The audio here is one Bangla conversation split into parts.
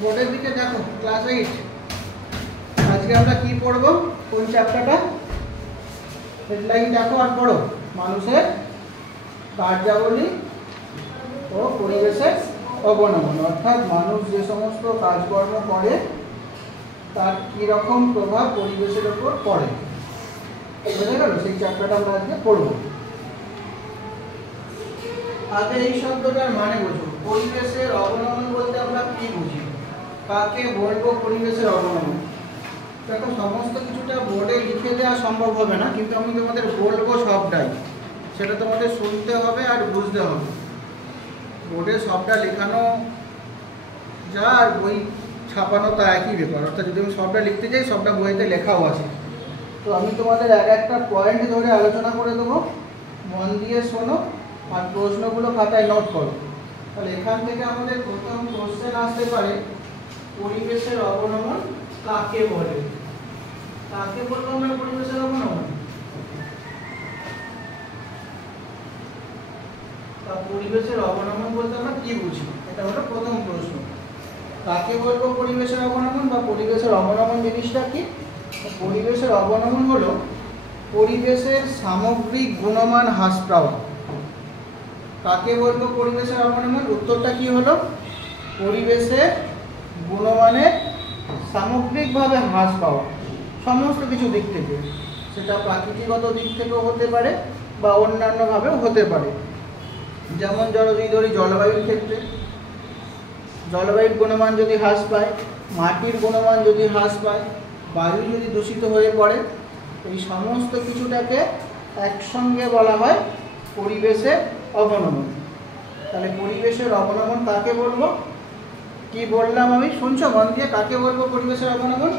বোর্ডের দিকে দেখো, ক্লাস 8। আজকে আমরা কি পড়বো, কোন চ্যাপ্টারটা? হেডলাইন দেখো আর পড়ো। মানুষের কার্যাবলী ও পরিবেশের অবনমন, অর্থাৎ মানুষ যে সমস্ত কাজকর্ম করে তার কীরকম প্রভাব পরিবেশের ওপর পড়ে, বুঝে গেল? সেই চ্যাপ্টারটা আমরা আজকে পড়বো। আগে এই শব্দটার মানে বুঝো। পরিবেশের অবনমন বলতে আমরা কি বুঝি, কাকে বলবো পরিবেশের অবনমন? দেখো, সমস্ত কিছুটা বোর্ডে লিখে দেওয়া সম্ভব হবে না, কিন্তু আমি তোমাদের বলবো সবটাই। সেটা তোমাদের শুনতে হবে আর বুঝতে হবে। বোর্ডে সবটা লেখানো যা আর বই ছাপানো তা একই ব্যাপার। অর্থাৎ যদি আমি সবটা লিখতে যাই, সবটা বইতে লেখাও আছে। তো আমি তোমাদের একটা পয়েন্ট ধরে আলোচনা করে দেবো, মন দিয়ে শোনো আর প্রশ্নগুলো খাতায় নোট করো। তাহলে এখান থেকে আমাদের প্রথম কোশ্চেন আসতে পারে, পরিবেশের অবনমন কাকে বলে? কাকে বলবো আমরা পরিবেশের অবনমন? পরিবেশের অবনমন বলতে আমরা কি বুঝি, এটা হলো প্রথম প্রশ্ন। কাকে বলবো পরিবেশের অবনমন বা পরিবেশের অবনমন জিনিসটা কি? পরিবেশের অবনমন হলো পরিবেশের সামগ্রিক গুণমান হ্রাস পাওয়া। কাকে বলবো পরিবেশের অবনমন? উত্তরটা কি হলো? পরিবেশের গুণমানের সামগ্রিকভাবে হ্রাস পাওয়া, সমস্ত কিছু দিক থেকে। সেটা প্রাকৃতিগত দিক থেকেও হতে পারে বা অন্যান্যভাবেও হতে পারে। যেমন যদি ধরি জলবায়ুর ক্ষেত্রে, জলবায়ুর গুণমান যদি হ্রাস পায়, মাটির গুণমান যদি হ্রাস পায়, বায়ু যদি দূষিত হয়ে পড়ে, এই সমস্ত কিছুটাকে একসঙ্গে বলা হয় পরিবেশের অবনমন। তাহলে পরিবেশের অবনমন কাকে বলবো? কি বললাম আমি, শুনছো মন দিয়ে? কাকে বলবো পরিবেশের অবনমন?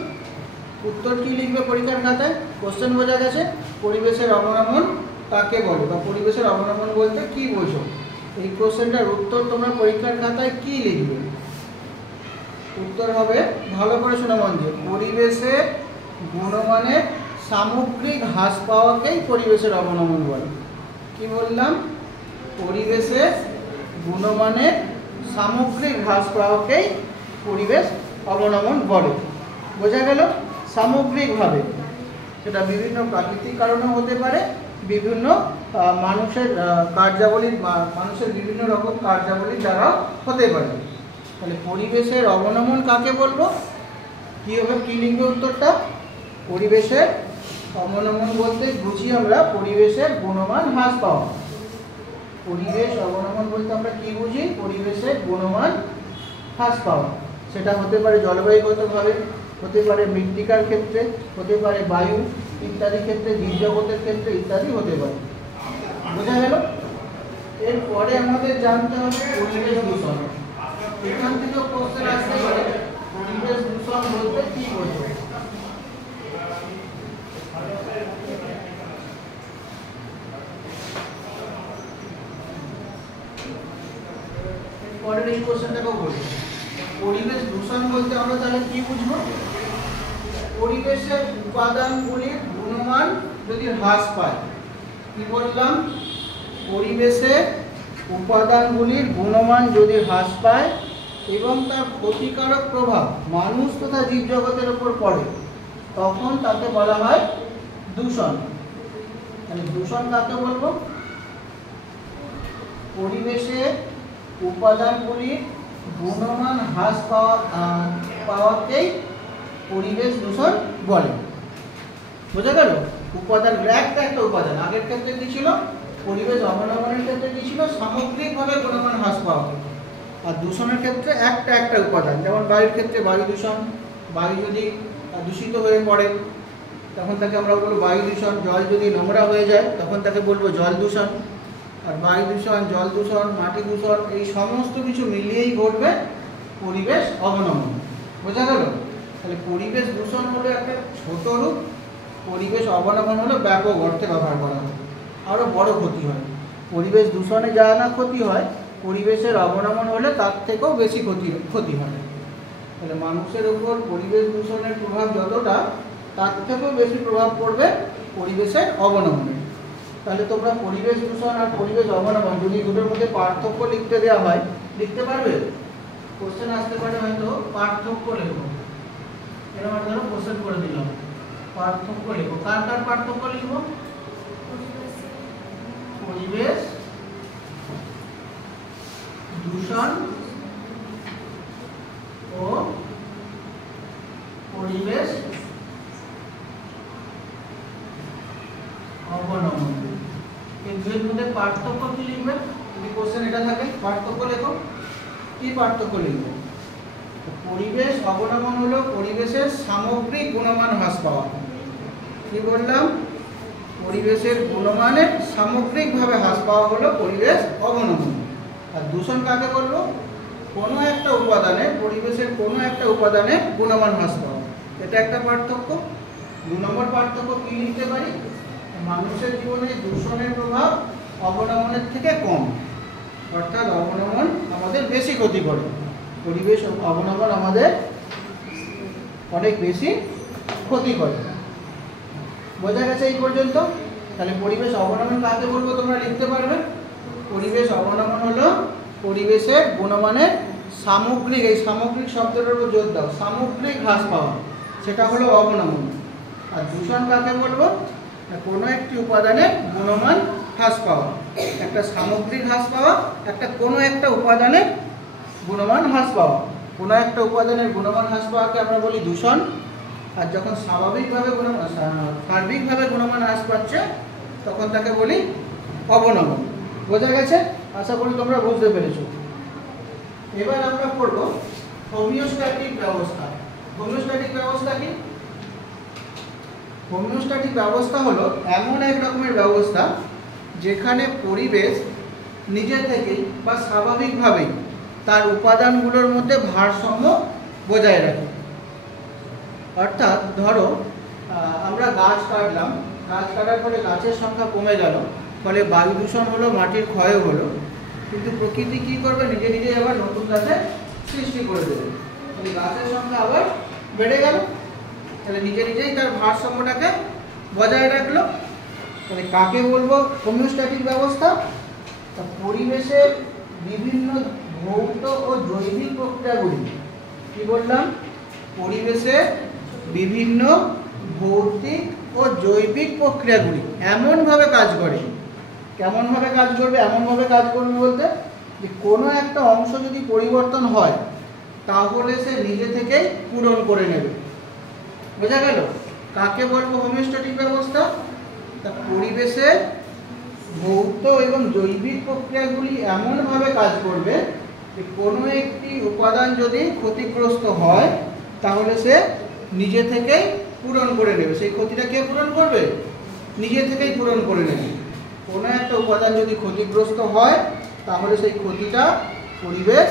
উত্তর কি লিখবে পরীক্ষার খাতায়? কোশ্চেন বোঝা গেছে? পরিবেশের অবনমন কাকে বলে বা পরিবেশের অবনমন বলতে কি বোঝো? এই কোশ্চেনটার উত্তর তোমরা পরীক্ষার খাতায় কি লিখবে? উত্তর হবে, ভালো করে শোনো মন দিয়ে, পরিবেশের গুণমানের সামগ্রিক হ্রাস পাওয়াকেই পরিবেশের অবনমন বলে। কি বললাম? পরিবেশের গুণমানের সামগ্রিক হ্রাস পাওয়াকেই পরিবেশ অবনমন বলে। বোঝা গেল? সামগ্রিকভাবে। সেটা বিভিন্ন প্রাকৃতিক কারণেও হতে পারে, বিভিন্ন মানুষের কার্যাবলী, মানুষের বিভিন্ন রকম কার্যাবলীর দ্বারা হতে পারে। তাহলে পরিবেশের অবনমন কাকে বলবো? কি হবে, কি লিখবে উত্তরটা? পরিবেশের অবনমন বলতে বুঝি আমরা পরিবেশের গুণমান হ্রাস পাওয়া। পরিবেশ অবনমন বলতে আমরা কি বুঝি? পরিবেশের গুণমান হ্রাস পাওয়া। সেটা হতে পারে জলবায়ুগতভাবে, হতে পারে মৃত্তিকার ক্ষেত্রে, হতে পারে বায়ু ইত্যাদি ক্ষেত্রে, জীবজগতের ক্ষেত্রে ইত্যাদি হতে পারে। বোঝা গেল? এরপরে আমাদের জানতে হবে পরিবেশ দূষণ। এখান থেকে কোশ্চেন আসতে পারে, পরিবেশ দূষণ বলতে কি বোঝো? পরের এই কোশ্চেনটাকেও বলি, পরিবেশ দূষণ বলতে আমরা তাহলে কি বুঝবো? পরিবেশের উপাদানগুলির গুণমান যদি হ্রাস পায়। কি বললাম? পরিবেশের উপাদানগুলির গুণমান যদি হ্রাস পায় এবং তার ক্ষতিকারক প্রভাব মানুষ তথা জীবজগতের উপর পড়ে, তখন তাকে বলা হয় দূষণ। তাহলে দূষণ কাকে বলবো? পরিবেশের উপাদানগুলির গুণমান হ্রাস পাওয়াকেই পরিবেশ দূষণ বলে। বোঝা গেল? উপাদান একটা উপাদান, আগের ক্ষেত্রে কি ছিল? পরিবেশ অবনমনের ক্ষেত্রে কি ছিল? সামগ্রিকভাবে গুণমান হ্রাস পাওয়া। আর দূষণের ক্ষেত্রে একটা উপাদান, যেমন বায়ুর ক্ষেত্রে বায়ু দূষণ, বায়ু যদি দূষিত হয়ে পড়ে তখন তাকে আমরা বলবো বায়ু দূষণ। জল যদি নোংরা হয়ে যায় তখন তাকে বলবো জল দূষণ। আর বায়ু দূষণ, জল দূষণ, মাটি দূষণ, এই সমস্ত কিছু মিলিয়েই ঘটবে পরিবেশ অবনমন। বোঝা গেল? তাহলে পরিবেশ দূষণ হলো একটা ছোট রূপ, পরিবেশ অবনমন হলো ব্যাপক অর্থে ব্যবহার করা হয়, আরও বড় ক্ষতি হয়। পরিবেশ দূষণে যা না ক্ষতি হয়, পরিবেশের অবনমন হলে তার থেকেও বেশি ক্ষতি হয়। তাহলে মানুষের উপর পরিবেশ দূষণের প্রভাব যতটা, তার থেকেও বেশি প্রভাব পড়বে পরিবেশের অবনমনে। তাহলে তোমরা পরিবেশ দূষণ আর পরিবেশ অবনমন যদি দুটোর মধ্যে পার্থক্য লিখতে দেওয়া হয়, লিখতে পারবে? কোশ্চেন আসতে পারে হয়তো পার্থক্য লেখো, এরকম ধরো কোশ্চেন করে দিলাম পার্থক্য লেখো। কার কার পার্থক্য লিখবো? পরিবেশ দূষণ ও পরিবেশ অবনমন। এই দুয়ের মধ্যে পার্থক্য কি লিখবে? যদি কোশ্চেন এটা থাকে পার্থক্য লেখো। কি পার্থক্য লিখবো? পরিবেশ অবনমন হলো পরিবেশের সামগ্রিক গুণমান হ্রাস পাওয়া। কি বললাম? পরিবেশের গুণমানের সামগ্রিকভাবে হ্রাস পাওয়া হলো পরিবেশ অবনমন। আর দূষণ কাকে বলবো? কোনো একটা উপাদানে, পরিবেশের কোনো একটা উপাদানে গুণমান হ্রাস পাওয়া। এটা একটা পার্থক্য। 2 নম্বর পার্থক্য কি লিখতে পারি? মানুষের জীবনে দূষণের প্রভাব অবনমনের থেকে কম, অর্থাৎ অবনমন আমাদের বেশি ক্ষতি করে, পরিবেশ অবনমন আমাদের অনেক বেশি ক্ষতি করে। বোঝা গেছে এই পর্যন্ত? তাহলে পরিবেশ অবনমন কাকে বলবো তোমরা লিখতে পারবে? পরিবেশ অবনমন হলো পরিবেশের গুণমানের সামগ্রিক, এই সামগ্রিক শব্দটার উপর জোর দাও, সামগ্রিক হ্রাস পাওয়া, সেটা হলো অবনমন। আর দূষণ কাকে বলবো? কোনো একটি উপাদানের গুণমান হ্রাস পাওয়া, একটা সামগ্রিক হ্রাস পাওয়া, কোনো একটা উপাদানের গুণমান হ্রাস পাওয়া। কোনো একটা উপাদানের গুণমান হ্রাস পাওয়াকে আমরা বলি দূষণ। আর যখন সার্বিকভাবে গুণমান হ্রাস পাচ্ছে তখন তাকে বলি অবনমন। বোঝা গেছে? আশা করি তোমরা বুঝতে পেরেছো। এবার আমরা পড়ব হোমিওস্ট্যাটিক ব্যবস্থা। হোমিওস্ট্যাটিক ব্যবস্থা কি? হোমিওস্ট্যাটিক ব্যবস্থা হলো এমন এক রকমের ব্যবস্থা যেখানে পরিবেশ নিজে থেকেই বা স্বাভাবিকভাবেই তার উপাদানগুলোর মধ্যে ভারসাম্য বজায় রাখে। অর্থাৎ ধরো আমরা গাছ কাটলাম, গাছ কাটার ফলে গাছের সংখ্যা কমে গেল, ফলে বায়ু দূষণ হলো, মাটির ক্ষয় হলো, কিন্তু প্রকৃতি কি করবে? নিজে নিজেই আবার নতুন গাছের সৃষ্টি করে দেবে, তাহলে গাছের সংখ্যা আবার বেড়ে গেল, তাহলে নিজে নিজেই তার ভারসাম্যটাকে বজায় রাখলো। তাহলে কাকে বলবো হোমিওস্ট্যাটিক ব্যবস্থা? পরিবেশের বিভিন্ন ভৌত ও জৈবিক প্রক্রিয়াগুলি, কি বললাম? পরিবেশের বিভিন্ন ভৌতিক ও জৈবিক প্রক্রিয়াগুলি এমনভাবে কাজ করে। কেমনভাবে কাজ করবে? এমনভাবে কাজ করবে বলতে যে কোনো একটা অংশ যদি পরিবর্তন হয় তাহলে সে নিজে থেকেই পূরণ করে নেবে। বোঝা গেল? কাকে বলবো হোমিওস্ট্যাটিক ব্যবস্থা? পরিবেশের ভৌত এবং জৈবিক প্রক্রিয়াগুলি এমনভাবে কাজ করবে যে কোনো একটি উপাদান যদি ক্ষতিগ্রস্ত হয় তাহলে সে নিজে থেকেই পূরণ করে নেবে। সেই ক্ষতিটা কে পূরণ করবে? নিজে থেকেই পূরণ করে নেবে। কোনো একটা উপাদান যদি ক্ষতিগ্রস্ত হয় তাহলে সেই ক্ষতিটা পরিবেশ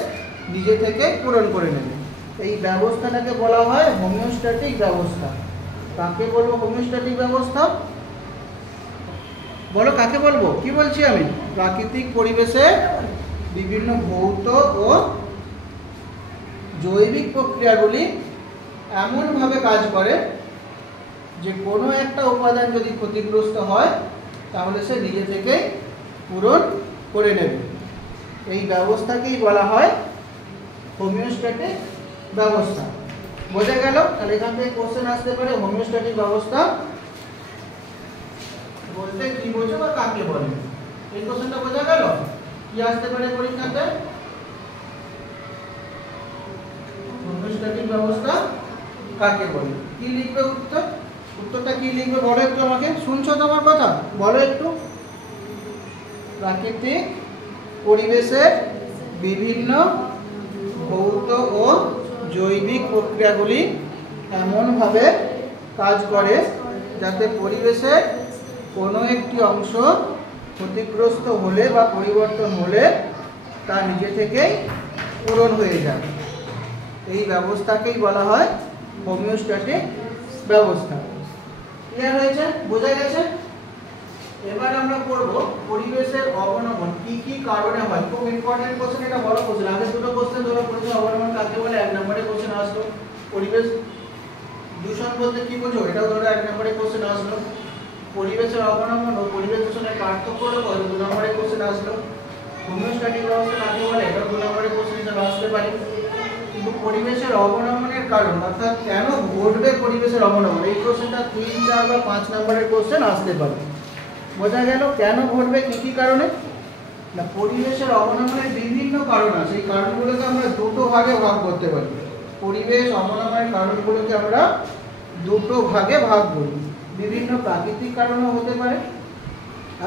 নিজে থেকে পূরণ করে নেবে। এই ব্যবস্থাটাকে বলা হয় হোমিওস্ট্যাটিক ব্যবস্থা। কাকে বলবো হোমিওস্ট্যাটিক ব্যবস্থা? বলো কাকে বলবো? কি বলছি আমি? প্রাকৃতিক পরিবেশে বিভিন্ন ভৌত ও জৈবিক প্রক্রিয়াগুলি এমনভাবে কাজ করে যে কোনো একটা উপাদান যদি ক্ষতিগ্রস্ত হয় তাহলে সে নিজে থেকে পূরণ করে নেবে। এই ব্যবস্থাকেই বলা হয় হোমিওস্ট্যাটিক ব্যবস্থা। বোঝা গেল? তাহলে এখান থেকে কোশ্চেন আসতে পারে হোমিওস্ট্যাটিক ব্যবস্থা বলতে কি বোঝো বা কাকে বলে? এই কোশ্চেনটা বোঝা গেল? কি আসতে পারে পরীক্ষাতে? হোমিওস্ট্যাটিক ব্যবস্থা কাকে বলে? কি লিখবে উত্তর? উত্তরটা কি লিখবে বলো একটু আমাকে। শুনছো তো আমার কথা? বলো একটু। প্রাকৃতিক পরিবেশের বিভিন্ন ভৌত ও জৈবিক প্রক্রিয়াগুলি এমনভাবে কাজ করে যাতে পরিবেশের কোনো একটি অংশ ক্ষতিগ্রস্ত হলে বা পরিবর্তন হলে তা নিজে থেকেই পূরণ হয়ে যায়। এই ব্যবস্থাকেই বলা হয় হোমিওস্ট্যাটিক ব্যবস্থা। ক্লিয়ার হয়েছে? বোঝা গেছে? এবার আমরা পড়ব পরিবেশের অবনমন কি কি কারণে হয়। খুব ইম্পর্টেন্ট কোশ্চেন, এটা বড় কোশ্চেন। আগে দুটো কোশ্চেন ধরো, পরিবেশ অবনমন কাকে বলে 1 নম্বরে কোশ্চেন আসলো। পরিবেশ দূষণ বলতে কি বোঝো, এটাও ধরো 1 নম্বরে কোশ্চেন আসলো। পরিবেশের অবনমন ও পরিবেশ দূষণের পার্থক্য হলো 2 নম্বরে কোশ্চেন আসলো। হোমিওস্ট্যাটিক ব্যবস্থা কাকে বলে, এটাও 2 নম্বরে কোশ্চেন হিসেবে আসতে পারে। পরিবেশের অবনমনের কারণ অর্থাৎ কেন ঘটবে পরিবেশের অবনমন, এই কোশ্চেনটা 3, 4 বা 5 নম্বরের কোশ্চেন আসতে পারে। বোঝা গেল কেন ঘটবে, কি কি কারণে না। পরিবেশের অবনমনের বিভিন্ন কারণ আছে, এই কারণগুলোকে আমরা দুটো ভাগে ভাগ করতে পারি। পরিবেশ অবনমনের কারণগুলোকে আমরা দুটো ভাগে ভাগ করি। বিভিন্ন প্রাকৃতিক কারণও হতে পারে,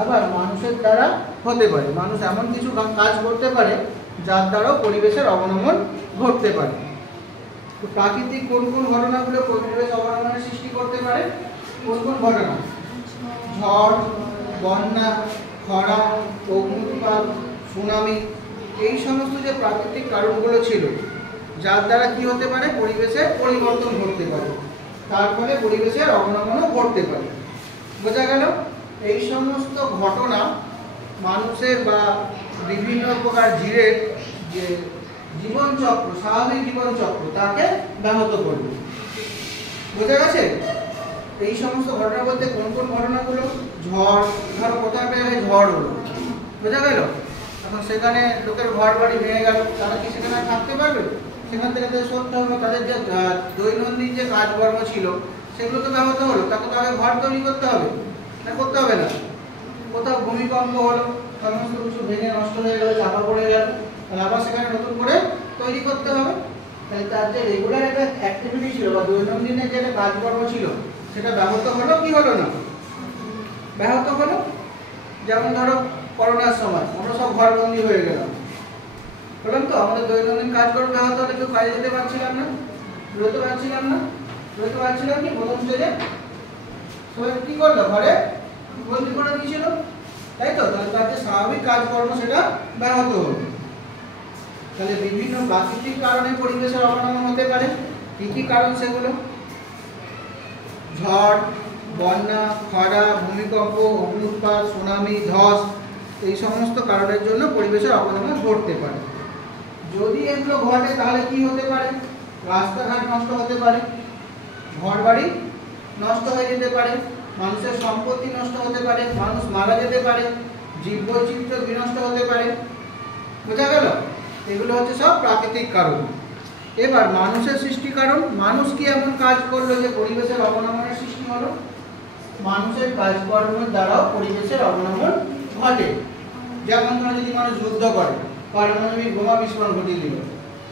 আবার মানুষের দ্বারা হতে পারে। মানুষ এমন কিছু কাজ করতে পারে যার দ্বারাও পরিবেশের অবনমন ঘটতে পারে। তো প্রাকৃতিক কোন কোন ঘটনাগুলো পরিবেশ অবনমনের সৃষ্টি করতে পারে? কোন কোন ঘটনা? ঝড়, বন্যা, খরা, অগ্নুৎপাত, সুনামি, এই সমস্ত যে প্রাকৃতিক কারণগুলো ছিল যার দ্বারা কি হতে পারে? পরিবেশের পরিবর্তন ঘটতে পারে, তার ফলে পরিবেশের অবনমনও ঘটতে পারে। বোঝা গেল? এই সমস্ত ঘটনা মানুষের বা বিভিন্ন প্রকার জীবের যে জীবনচক্র, স্বাভাবিক জীবনচক্র, তাকে ব্যাহত করবে। বোঝা গেছে? এই সমস্ত ঘটনা বলতে কোন কোন ঘটনাগুলো? ঝড়, ধরো কোথাও একটা জায়গায় ঝড় হলো, বোঝা গেল, এখন সেখানে লোকের ঘর বাড়ি ভেঙে গেল, তারা কি সেখানে থাকতে পারবে? সেখান থেকে তাদের সরতে হবে, তাদের যে দৈনন্দিন যে কাজকর্ম ছিল সেগুলো তো ব্যাহত হলো, তাকে তো আগে ঘর তৈরি করতে হবে, না করতে হবে না? কোথাও ভূমিকম্প হলো, সমস্ত কিছু ভেঙে নষ্ট হয়ে গেল, চাপা পড়ে গেল, তাহলে আবার সেখানে নতুন করে তৈরি করতে হবে। তাহলে তার যে রেগুলার একটা অ্যাক্টিভিটি ছিল বা দৈনন্দিনের যে একটা কাজকর্ম ছিল সেটা ব্যাহত হলো কি হলো না? ব্যাহত হলো। যেমন ধরো করোনার সময় আমরা সব ঘরবন্দি হয়ে গেলাম, বললাম তো আমাদের দৈনন্দিন কাজকর্ম ব্যাহত হলে কেউ কাজে যেতে পারছিলাম না, বেরোতে পারছিলাম না, বেরোতে পারছিলাম কি প্রথম স্টেজে সবাই কি করলো? ঘরে বন্দি করে দিয়েছিল, তাই তো? তাহলে তার যে স্বাভাবিক কাজকর্ম সেটা ব্যাহত হলো। তাহলে বিভিন্ন প্রাকৃতিক কারণে পরিবেশের অবনমন হতে পারে। কি কি কারণ সেগুলো? ঝড়, বন্যা, খরা, ভূমিকম্প, অগ্নুৎপাত, সুনামি, ধস, এই সমস্ত কারণের জন্য পরিবেশের অবনমন ঘটতে পারে। যদি এগুলো ঘটে তাহলে কি হতে পারে? রাস্তাঘাট নষ্ট হতে পারে, ঘরবাড়ি নষ্ট হয়ে যেতে পারে, মানুষের সম্পত্তি নষ্ট হতে পারে, মানুষ মারা যেতে পারে, জীববৈচিত্র্য বিনষ্ট হতে পারে। বোঝা গেল? এগুলো হচ্ছে সব প্রাকৃতিক কারণ। এবার মানুষের সৃষ্টি কারণ। মানুষ কি এমন কাজ করলো যে পরিবেশের অবনমনের সৃষ্টি হলো? মানুষের কাজকর্মের দ্বারাও পরিবেশের অবনমন ঘটে। যেমন ধরো যদি মানুষ যুদ্ধ করে, পারমাণবিক বোমা বিস্ফোরণ ঘটিয়ে দিল,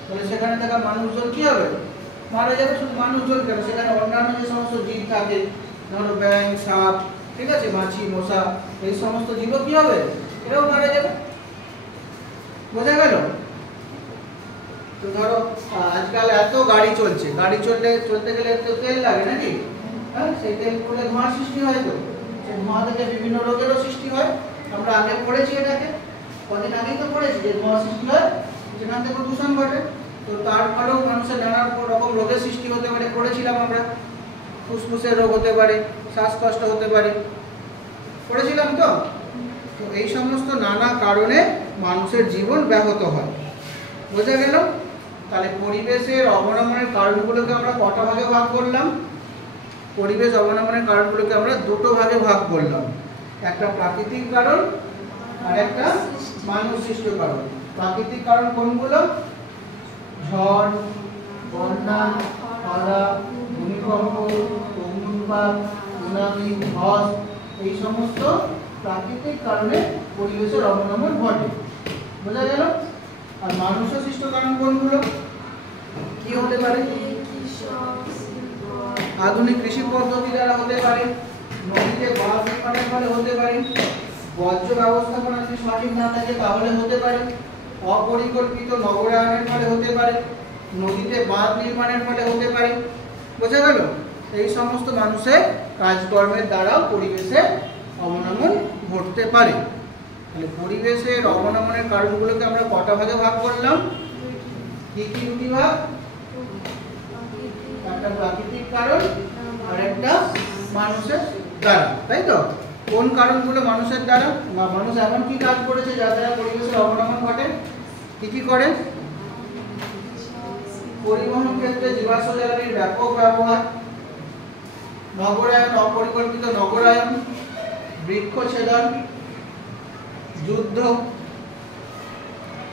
তাহলে সেখানে থাকা মানুষজন কি হবে? মারা যাবে। শুধু মানুষজন কেন, সেখানে অন্যান্য যে সমস্ত জীব থাকে, ধরো ব্যাঙ, সাপ, ঠিক আছে, মাছি, মশা, এই সমস্ত জীব কি হবে? এরাও মারা যাবে। বোঝা গেল? তো ধরো আজকাল এত গাড়ি চলছে, গাড়ি চলতে গেলে তো তেল লাগে নাকি? হ্যাঁ, সেই তেল পড়লে ধোঁয়ার সৃষ্টি হয়, তো সেই ধোঁয়া থেকে বিভিন্ন রোগেরও সৃষ্টি হয়। আমরা আগে পড়েছি এটাকে, কদিন আগেই তো পড়েছি যে ধোঁয়া সৃষ্টি হয়, সেখান থেকে দূষণ ঘটে। তো তার ফলেও মানুষের নানা রকম রোগের সৃষ্টি হতে পারে, পড়েছিলাম আমরা। ফুসফুসের রোগ হতে পারে, শ্বাসকষ্ট হতে পারে, পড়েছিলাম তো। তো এই সমস্ত নানা কারণে মানুষের জীবন ব্যাহত হয়। বোঝা গেল? তাহলে পরিবেশের অবনমনের কারণগুলোকে আমরা কটা ভাগে ভাগ করলাম? পরিবেশ অবনমনের কারণগুলোকে আমরা দুটো ভাগে ভাগ করলাম, একটা প্রাকৃতিক কারণ আর একটা মানুষ সৃষ্ট কারণ। প্রাকৃতিক কারণ কোনগুলো? ঝড়, বন্যা, খরা, ভূমিকম্প, অগ্নুৎপাত, সুনামি, ধস, এই সমস্ত প্রাকৃতিক কারণে পরিবেশের অবনমন ঘটে। বোঝা গেল? আর মানুষের সৃষ্ট কারণ কোনগুলো? কি হতে পারে? আধুনিক কৃষি পদ্ধতি দ্বারা হতে পারে, নদীতে বাঁধ নির্মাণের ফলে হতে পারে, বর্জ্য ব্যবস্থাপনা যদি সঠিক না থাকে তাহলে হতে পারে, অপরিকল্পিত নগরায়নের ফলে হতে পারে, নদীতে বাঁধ নির্মাণের ফলে হতে পারে। বোঝা গেল? এই সমস্ত মানুষের কাজকর্মের দ্বারাও পরিবেশের অবনমন ঘটতে পারে। তাহলে পরিবেশের অবনমনের কারণগুলোকে আমরা কটা ভাগে ভাগ করলাম? কি কি দুটি ভাগ? একটা প্রাকৃতিক কারণ আর একটা মানুষের দ্বারা, তাই তো? কোন কারণগুলো মানুষের দ্বারা? মানুষ এমন কি কাজ করেছে যার দ্বারা পরিবেশের অবনমন ঘটে? কি কি করে? পরিবহন ক্ষেত্রে জীবাশ্ম জ্বালানির ব্যাপক ব্যবহার, নগরায়ন, অপরিকল্পিত নগরায়ন, বৃক্ষছেদন, যুদ্ধ,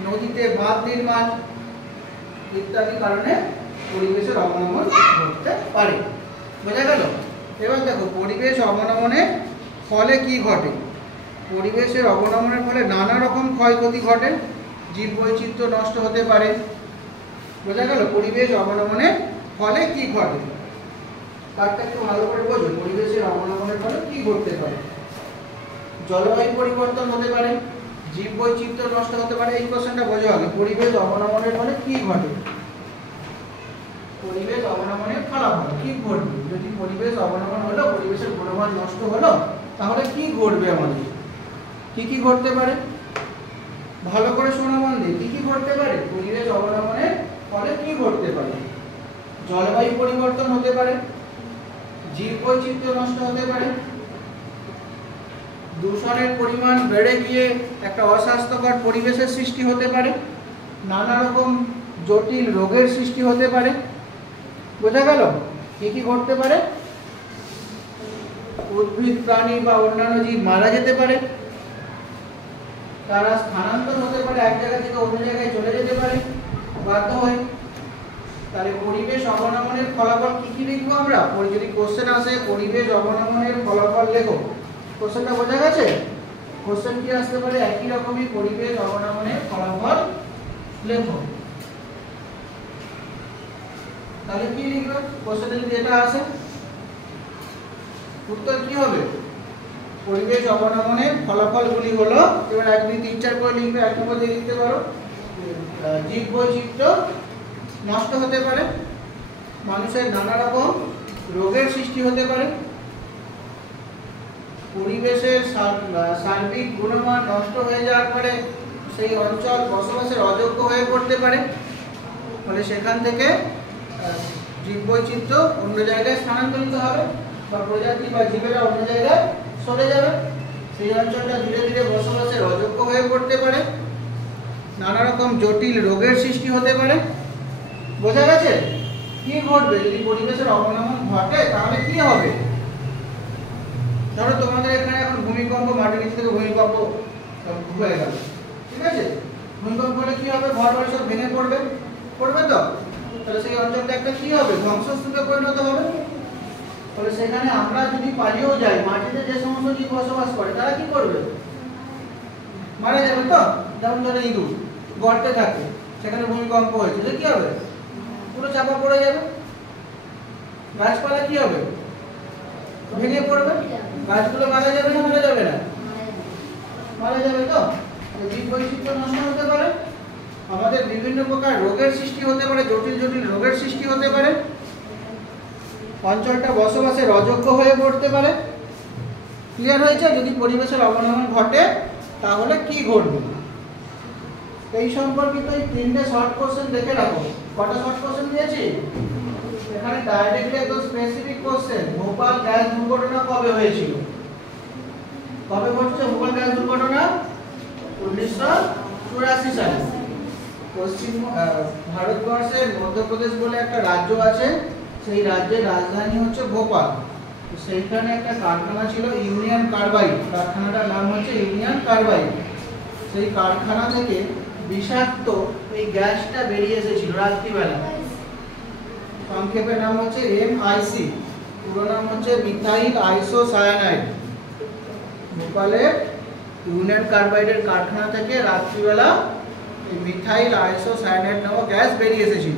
নদীতে বাঁধ নির্মাণ, ইত্যাদি কারণে পরিবেশের অবনমন ঘটতে পারে। বোঝা গেল? এবার দেখো পরিবেশ অবনমনের ফলে কি ঘটে। পরিবেশের অবনমনের ফলে নানা রকম ক্ষয়ক্ষতি ঘটে, জীববৈচিত্র্য নষ্ট হতে পারে। বোঝা গেল? পরিবেশ অবনমনের ফলে কি ঘটে, তারটা একটু ভালো করে বোঝো। পরিবেশের অবনমনের ফলে কি ঘটতে পারে? জলবায়ু পরিবর্তন হতে পারে, জীববৈচিত্র্য নষ্ট হতে পারে। এই কোশ্চেনটা বোঝো আগে। পরিবেশ অবনমনের ফলে কি ঘটে? পরিবেশ অবনমনের ফলাফল কি ঘটবে? যদি পরিবেশ অবনমন হলো, পরিবেশের গুণমান নষ্ট হলো, তাহলে কি ঘটবে আমাদের? কি কি ঘটতে পারে? ভালো করে শোনা মন দিয়ে। কি কি ঘটতে পারে? পরিবেশ অবনমনের ফলে কি ঘটতে পারে? জলবায়ু পরিবর্তন হতে পারে, জীববৈচিত্র্য নষ্ট হতে পারে, দূষণের পরিমাণ বেড়ে গিয়ে একটা অস্বাস্থ্যকর পরিবেশের সৃষ্টি হতে পারে, নানা রকম জটিল রোগের সৃষ্টি হতে পারে। বোঝা গেল? কি কি ঘটতে পারে? উদ্ভিদ, প্রাণী বা অন্যান্য জীব মারা যেতে পারে, তারা স্থানান্তর হতে পারে, এক জায়গা থেকে অন্য জায়গায় চলে যেতে পারে বাধ্য হয়ে। তাহলে পরিবেশ অবনমনের ফলাফল কি কি লিখবো আমরা? যদি কোশ্চেন আসে পরিবেশ অবনমনের ফলাফল লেখো, কোশ্চেনটা বোঝা গেছে? কোশ্চেন কি আসতে পারে? একই রকমই পরিবেশ অবনমনের ফলাফল লেখো। তাহলে কি লিখবে কোশ্চেনে যদি এটা আসে? উত্তর কি হবে? পরিবেশ অবনমনের ফলাফলগুলি হলো, এবার 1 2 3 4 করে লিখবে। 1 নম্বর দিয়ে লিখতে পারো জীববৈচিত্র্য নষ্ট হতে পারে, মানুষের নানা রকম রোগের সৃষ্টি হতে পারে, পরিবেশের সার্বিক গুণমান নষ্ট হয়ে যাওয়ার ফলে সেই অঞ্চল বসবাসের অযোগ্য হয়ে পড়তে পারে, ফলে সেখান থেকে জীববৈচিত্র্য অন্য জায়গায় স্থানান্তরিত হবে বা প্রজাতি বা জীবেরা অন্য জায়গায় সরে যাবে, সেই অঞ্চলটা ধীরে ধীরে বসবাসের অযোগ্য হয়ে পড়তে পারে, নানা রকম জটিল রোগের সৃষ্টি হতে পারে। বোঝা গেছে? কি ঘটবে যদি পরিবেশের অবনমন ঘটে? তাহলে কি হবে? ধরো তোমাদের এখানে এখন ভূমিকম্প, মাটির নিচ থেকে ভূমিকম্প হয়ে গেল, ঠিক আছে? ভূমিকম্প হলে কি হবে? ঘর বাড়ি সব ভেঙে পড়বে, পড়বে তো? তাহলে সেই অঞ্চলটা একটা কি হবে? ধ্বংসস্তূপে পরিণত হবে। তাহলে সেখানে আমরা যদি পালিয়েও যাই, মাটিতে যে সমস্ত জীব বসবাস করে তারা কি করবে? মারা যাবে তো? যেমন ধরো ইঁদুর গর্তে থাকে, সেখানে ভূমিকম্প হয়েছে, কি হবে? পুরো চাপা পড়ে যাবে। গাছপালা কি হবে? ভেঙে পড়বে। গাছগুলো মারা যাবে না মারা যাবে না? মারা যাবে তো? জীববৈচিত্র্য নষ্ট হতে পারে, আমাদের বিভিন্ন প্রকার রোগের সৃষ্টি হতে পারে, জটিল জটিল রোগের সৃষ্টি হতে পারে, অঞ্চলটা বসবাসের অযোগ্য হয়ে পড়তে পারে। ক্লিয়ার হয়েছে? যদি পরিবেশের অবনমন ঘটে তাহলে কি ঘটবে? এই সম্পর্কিত এই 3টে শর্ট কোশ্চেন দেখে রাখো। কটা শর্ট কোশ্চেন দিয়েছি? এখানে ডাইরেক্টলি একদম স্পেসিফিক কোশ্চেন। ভোপাল গ্যাস দুর্ঘটনা কবে হয়েছিল? কবে ঘটছে ভোপাল গ্যাস দুর্ঘটনা? 1984 সালে। পশ্চিম ভারতবর্ষের মধ্যপ্রদেশ বলে একটা রাজ্য আছে, সেই রাজ্যের রাজধানী হচ্ছে ভোপাল। সেইখানে একটা কারখানা ছিল ইউনিয়ন কার্বাইড, কারখানাটার নাম হচ্ছে ইউনিয়ন কার্বাইড। সেই কারখানা থেকে বিষাক্ত এই গ্যাসটা বেরিয়ে এসেছিল রাত্রিবেলা। সংক্ষেপে নাম হচ্ছে MIC, পুরো নাম হচ্ছে মিথাইল আইসোসায়ানাইড। ভোপালের ইউনিয়ন কার্বাইডের কারখানা থেকে রাত্রিবেলা এই মিথাইল আইসোসায়ানাইড নামক গ্যাস বেরিয়ে এসেছিল,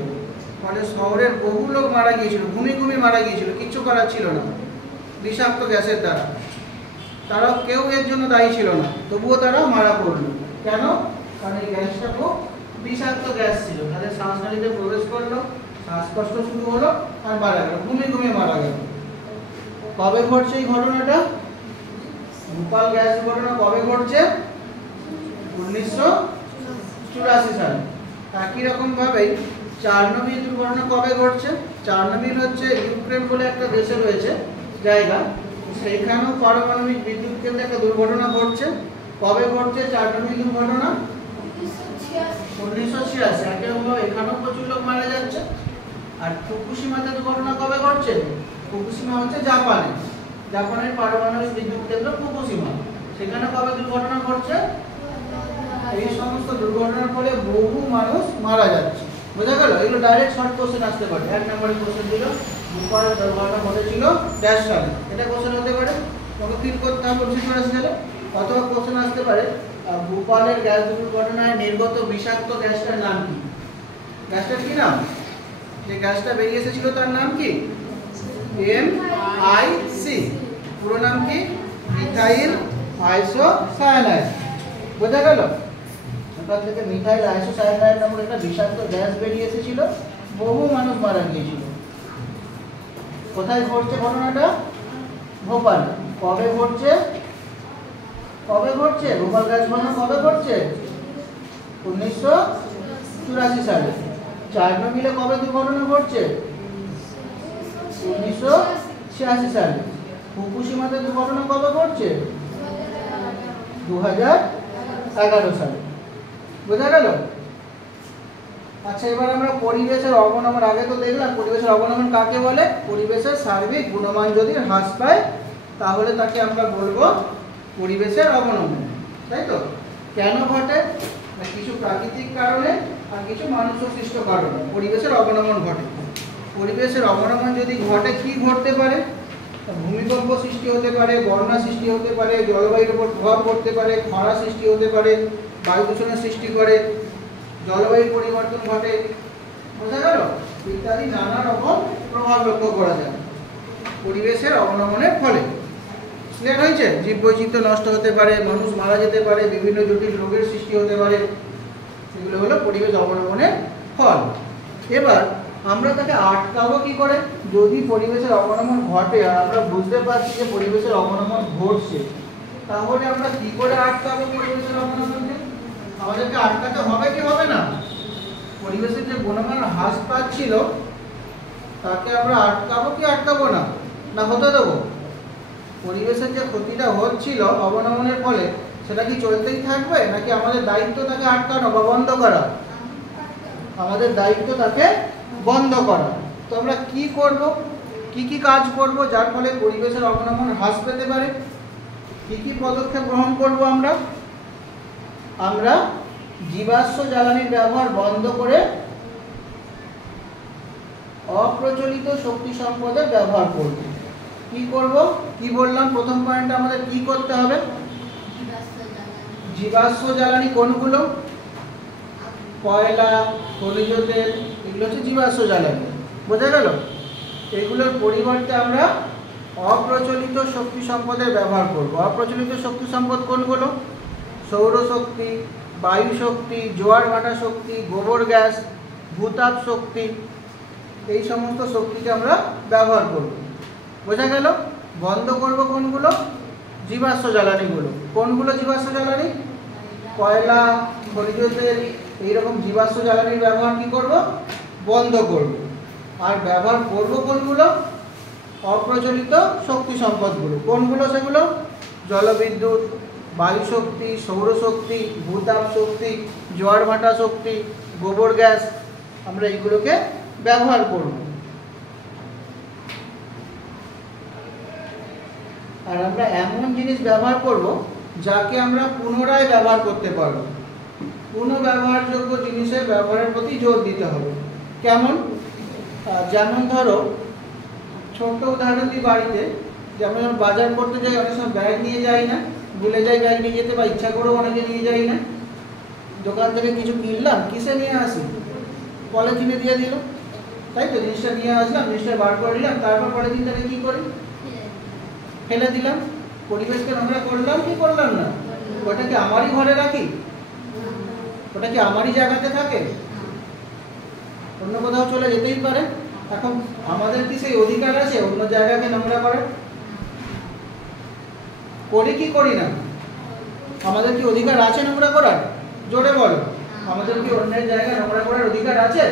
ফলে শহরের বহু লোক মারা গিয়েছিল, ঘুমিয়ে মারা গিয়েছিল, কিচ্ছু করার ছিল না বিষাক্ত গ্যাসের দ্বারা। তারা কেউ এর জন্য দায়ী ছিল না, তবুও তারা মারা পড়লো। কেন? কারণ এই গ্যাসটা খুব বিষাক্ত গ্যাস ছিল, তাদের শ্বাসনালীতে প্রবেশ করলো, শ্বাসকষ্ট শুরু হলো আর মারা গেল, ঘুমিয়ে মারা গেল। কবে ঘটছে এই ঘটনাটা? ভোপাল গ্যাস দুর্ঘটনা কবে ঘটছে? 1984 সালে। একই রকম ভাবেই চার্নোবিল দুর্ঘটনা কবে ঘটছে? চার্নোবিল হচ্ছে ইউক্রেন বলে একটা দেশে রয়েছে জায়গা, সেইখানেও পারমাণবিক বিদ্যুৎ কেন্দ্রে একটা দুর্ঘটনা ঘটছে। কবে ঘটছে চার্নোবিল দুর্ঘটনা? 1986। একই রকম এখানেও প্রচুর লোক মারা যাচ্ছে। আর ফুকুশিমাতে দুর্ঘটনা কবে ঘটছে? ফুকুশিমা হচ্ছে জাপানে, জাপানের পারমাণবিক বিদ্যুৎ কেন্দ্র ফুকুশিমা, সেখানে কবে দুর্ঘটনা ঘটছে? এই সমস্ত দুর্ঘটনার ফলে বহু মানুষ মারা যাচ্ছে। বোঝা গেল? এগুলো ডাইরেক্ট শর্ট কোশ্চেন আসতে পারে। 1 নম্বরের কোশ্চেন ছিল ভূপাল দুর্ঘটনা ঘটেছিল ড্যাশ সালে, এটা কোশ্চেন হতে পারে, তোমাকে ফিল করতে হবে ওসিফারাস সালে। অথবা কোশ্চেন আসতে পারে ভূপালের গ্যাস দুর্ঘটনায় নির্গত বিষাক্ত গ্যাসটার নাম কি? গ্যাসটার কি নাম? যে গ্যাসটা বেরিয়ে এসেছিল তার নাম কি? MIC। পুরো নাম কি? Methyl isocyanide. বোঝা গেল? ওখান থেকে মিথাইল আইসোসায়ানাইড নামক একটা বিষাক্ত গ্যাস বেরিয়ে এসেছিল, বহু মানুষ মারা গিয়েছিল। কোথায় ঘটছে ঘটনাটা? ভোপাল। কবে ঘটছে? কবে ঘটছে ভোপাল গ্যাস ঘটনা? কবে ঘটছে? 1984 সালে। চার্নোবিলে কবে দুর্ঘটনা ঘটছে? 1986 সালে। ফুকুশিমাতে দুর্ঘটনা কবে ঘটছে? 2011 সালে। বোঝা গেল? আচ্ছা, এবার আমরা পরিবেশের অবনমন, আগে তো দেখলাম পরিবেশের অবনমন কাকে বলে। পরিবেশের সার্বিক গুণমান যদি হ্রাস পায় তাহলে তাকে আমরা বলবো পরিবেশের অবনমন, তাই তো? কেন ঘটে? কিছু প্রাকৃতিক কারণে আর কিছু মানুষ সৃষ্ট কারণে পরিবেশের অবনমন ঘটে। পরিবেশের অবনমন যদি ঘটে, কি ঘটতে পারে? ভূমিকম্প সৃষ্টি হতে পারে, বন্যা সৃষ্টি হতে পারে, জলবায়ুর উপর প্রভাব পড়তে পারে, খরা সৃষ্টি হতে পারে, বায়ু দূষণের সৃষ্টি করে, জলবায়ু পরিবর্তন ঘটে, বোঝা গেল? ইত্যাদি নানা রকম প্রভাব লক্ষ্য করা যায় পরিবেশের অবনমনের ফলে। ক্লিয়ার হয়েছে? জীববৈচিত্র্য নষ্ট হতে পারে, মানুষ মারা যেতে পারে, বিভিন্ন জটিল রোগের সৃষ্টি হতে পারে। এগুলো হলো পরিবেশ অবনমনের ফল। এবার আমরা তাকে আটকাবো কি করে? যদি পরিবেশের অবনমন ঘটে আর আমরা বুঝতে পারছি যে পরিবেশের অবনমন ঘটছে, তাহলে আমরা কি করে আটকাবো পরিবেশের অবনমনকে? আমাদেরকে আটকাতে হবে কি হবে না? পরিবেশের যে গুণমান হ্রাস পাচ্ছিল তাকে আমরা আটকাবো কি আটকাবো না? না হতে দেবো? পরিবেশের যে ক্ষতিটা হচ্ছিল অবনমনের ফলে, সেটা কি চলতেই থাকবে, নাকি আমাদের দায়িত্ব তাকে আটকানো বা বন্ধ করা? আমাদের দায়িত্ব তাকে বন্ধ করা। তো আমরা কি করব, কি কাজ করব যার ফলে পরিবেশের অবনমন হ্রাস পেতে পারে? কি পদক্ষেপ গ্রহণ করব আমরা? আমরা জীবাশ্ম জ্বালানির ব্যবহার বন্ধ করে অপ্রচলিত শক্তি সম্পদের ব্যবহার করব। কি করব? কি বললাম প্রথম পয়েন্টে আমাদের কি করতে হবে? জীবাশ্ম জ্বালানি কোনগুলো? কয়লা, খনিজ তেল, এগুলো হচ্ছে জীবাশ্ম জ্বালানি। বোঝা গেল? এগুলোর পরিবর্তে আমরা অপ্রচলিত শক্তি সম্পদের ব্যবহার করব। অপ্রচলিত শক্তি সম্পদ কোনগুলো? সৌরশক্তি, বায়ু শক্তি, জোয়ার ভাটা শক্তি, গোবর গ্যাস, ভূতাপ শক্তি, এই সমস্ত শক্তিকে আমরা ব্যবহার করব। বোঝা গেল? বন্ধ করব কোনগুলো? জীবাশ্ম জ্বালানিগুলো। কোনগুলো জীবাশ্ম জ্বালানি? কয়লা, খনিজ তেল, এইরকম জীবাশ্ম জ্বালানির ব্যবহার কি করব? বন্ধ করব। আর ব্যবহার করব কোনগুলো? অপ্রচলিত শক্তি সম্পদগুলো। কোনগুলো সেগুলো? জলবিদ্যুৎ, বায়ু শক্তি, সৌরশক্তি, ভূতাপ শক্তি, জোয়ার ভাটা শক্তি, গোবর গ্যাস, আমরা এইগুলোকে ব্যবহার করব। আর আমরা এমন জিনিস ব্যবহার করব যাকে আমরা পুনরায় ব্যবহার করতে পারব। পুনঃব্যবহারযোগ্য জিনিসের ব্যবহারের প্রতি জোর দিতে হবে। কেমন? যেমন ধরো, ছোট্ট উদাহরণ দিই, বাড়িতে যেমন বাজার করতে যাই, অনেক সময় ব্যাগ নিয়ে যাই না, ভুলে যাই ব্যাগ নিয়ে যেতে, বা ইচ্ছা করেও অনেকে নিয়ে যাই না। দোকান থেকে কিছু কিনলাম, কিসে নিয়ে আসি? পলিথিনে দিয়ে দিল, তাই তো? জিনিসটা নিয়ে আসলাম, জিনিসটা বার করে নিলাম, তারপর পরের দিন তাকে কী করি? ফেলে দিলাম। পরিবেশকে নোংরা করলাম কি করলাম না? ওটা কি আমারই ঘরে রাখি? ওটা কি আমারই জায়গাতে থাকে? অন্য কোথাও চলে যেতেই পারে। এখন আমাদের কি সেই অধিকার আছে অন্য জায়গাকে নোংরা করার? করি কি করি না? আমাদের কি অধিকার আছে নোংরা করার? জোরে বলো, আমাদের কি অন্যের জায়গায় নোংরা করার অধিকার আছে?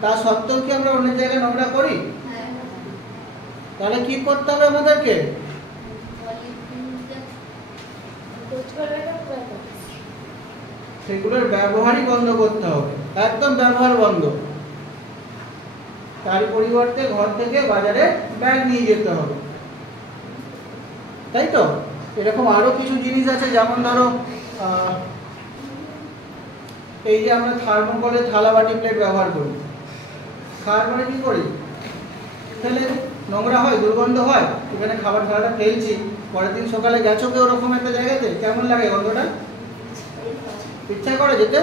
তা সত্ত্বেও কি আমরা অন্যের জায়গায় নোংরা করি? তাহলে কি করতে হবে আমাদেরকে? সেগুলোর ব্যবহারই বন্ধ করতে হবে, একদম ব্যবহার বন্ধ। তার পরিবর্তে ঘর থেকে বাজারে ব্যাগ নিয়ে যেতে হবে, তাই তো? এরকম আরো কিছু জিনিস আছে, যেমন ধরো এই যে আমরা থার্মোকলে থালা বাটি প্লেট ব্যবহার করি, খাওয়ার পরে কি করি? ফেলে নোংরা হয়, দুর্গন্ধ হয়। এখানে খাবার থালাটা ফেলছি, পরের দিন সকালে গেছো কেউ ওরকম একটা জায়গাতে, কেমন লাগে গন্ধটা? ইচ্ছা করে যেতে?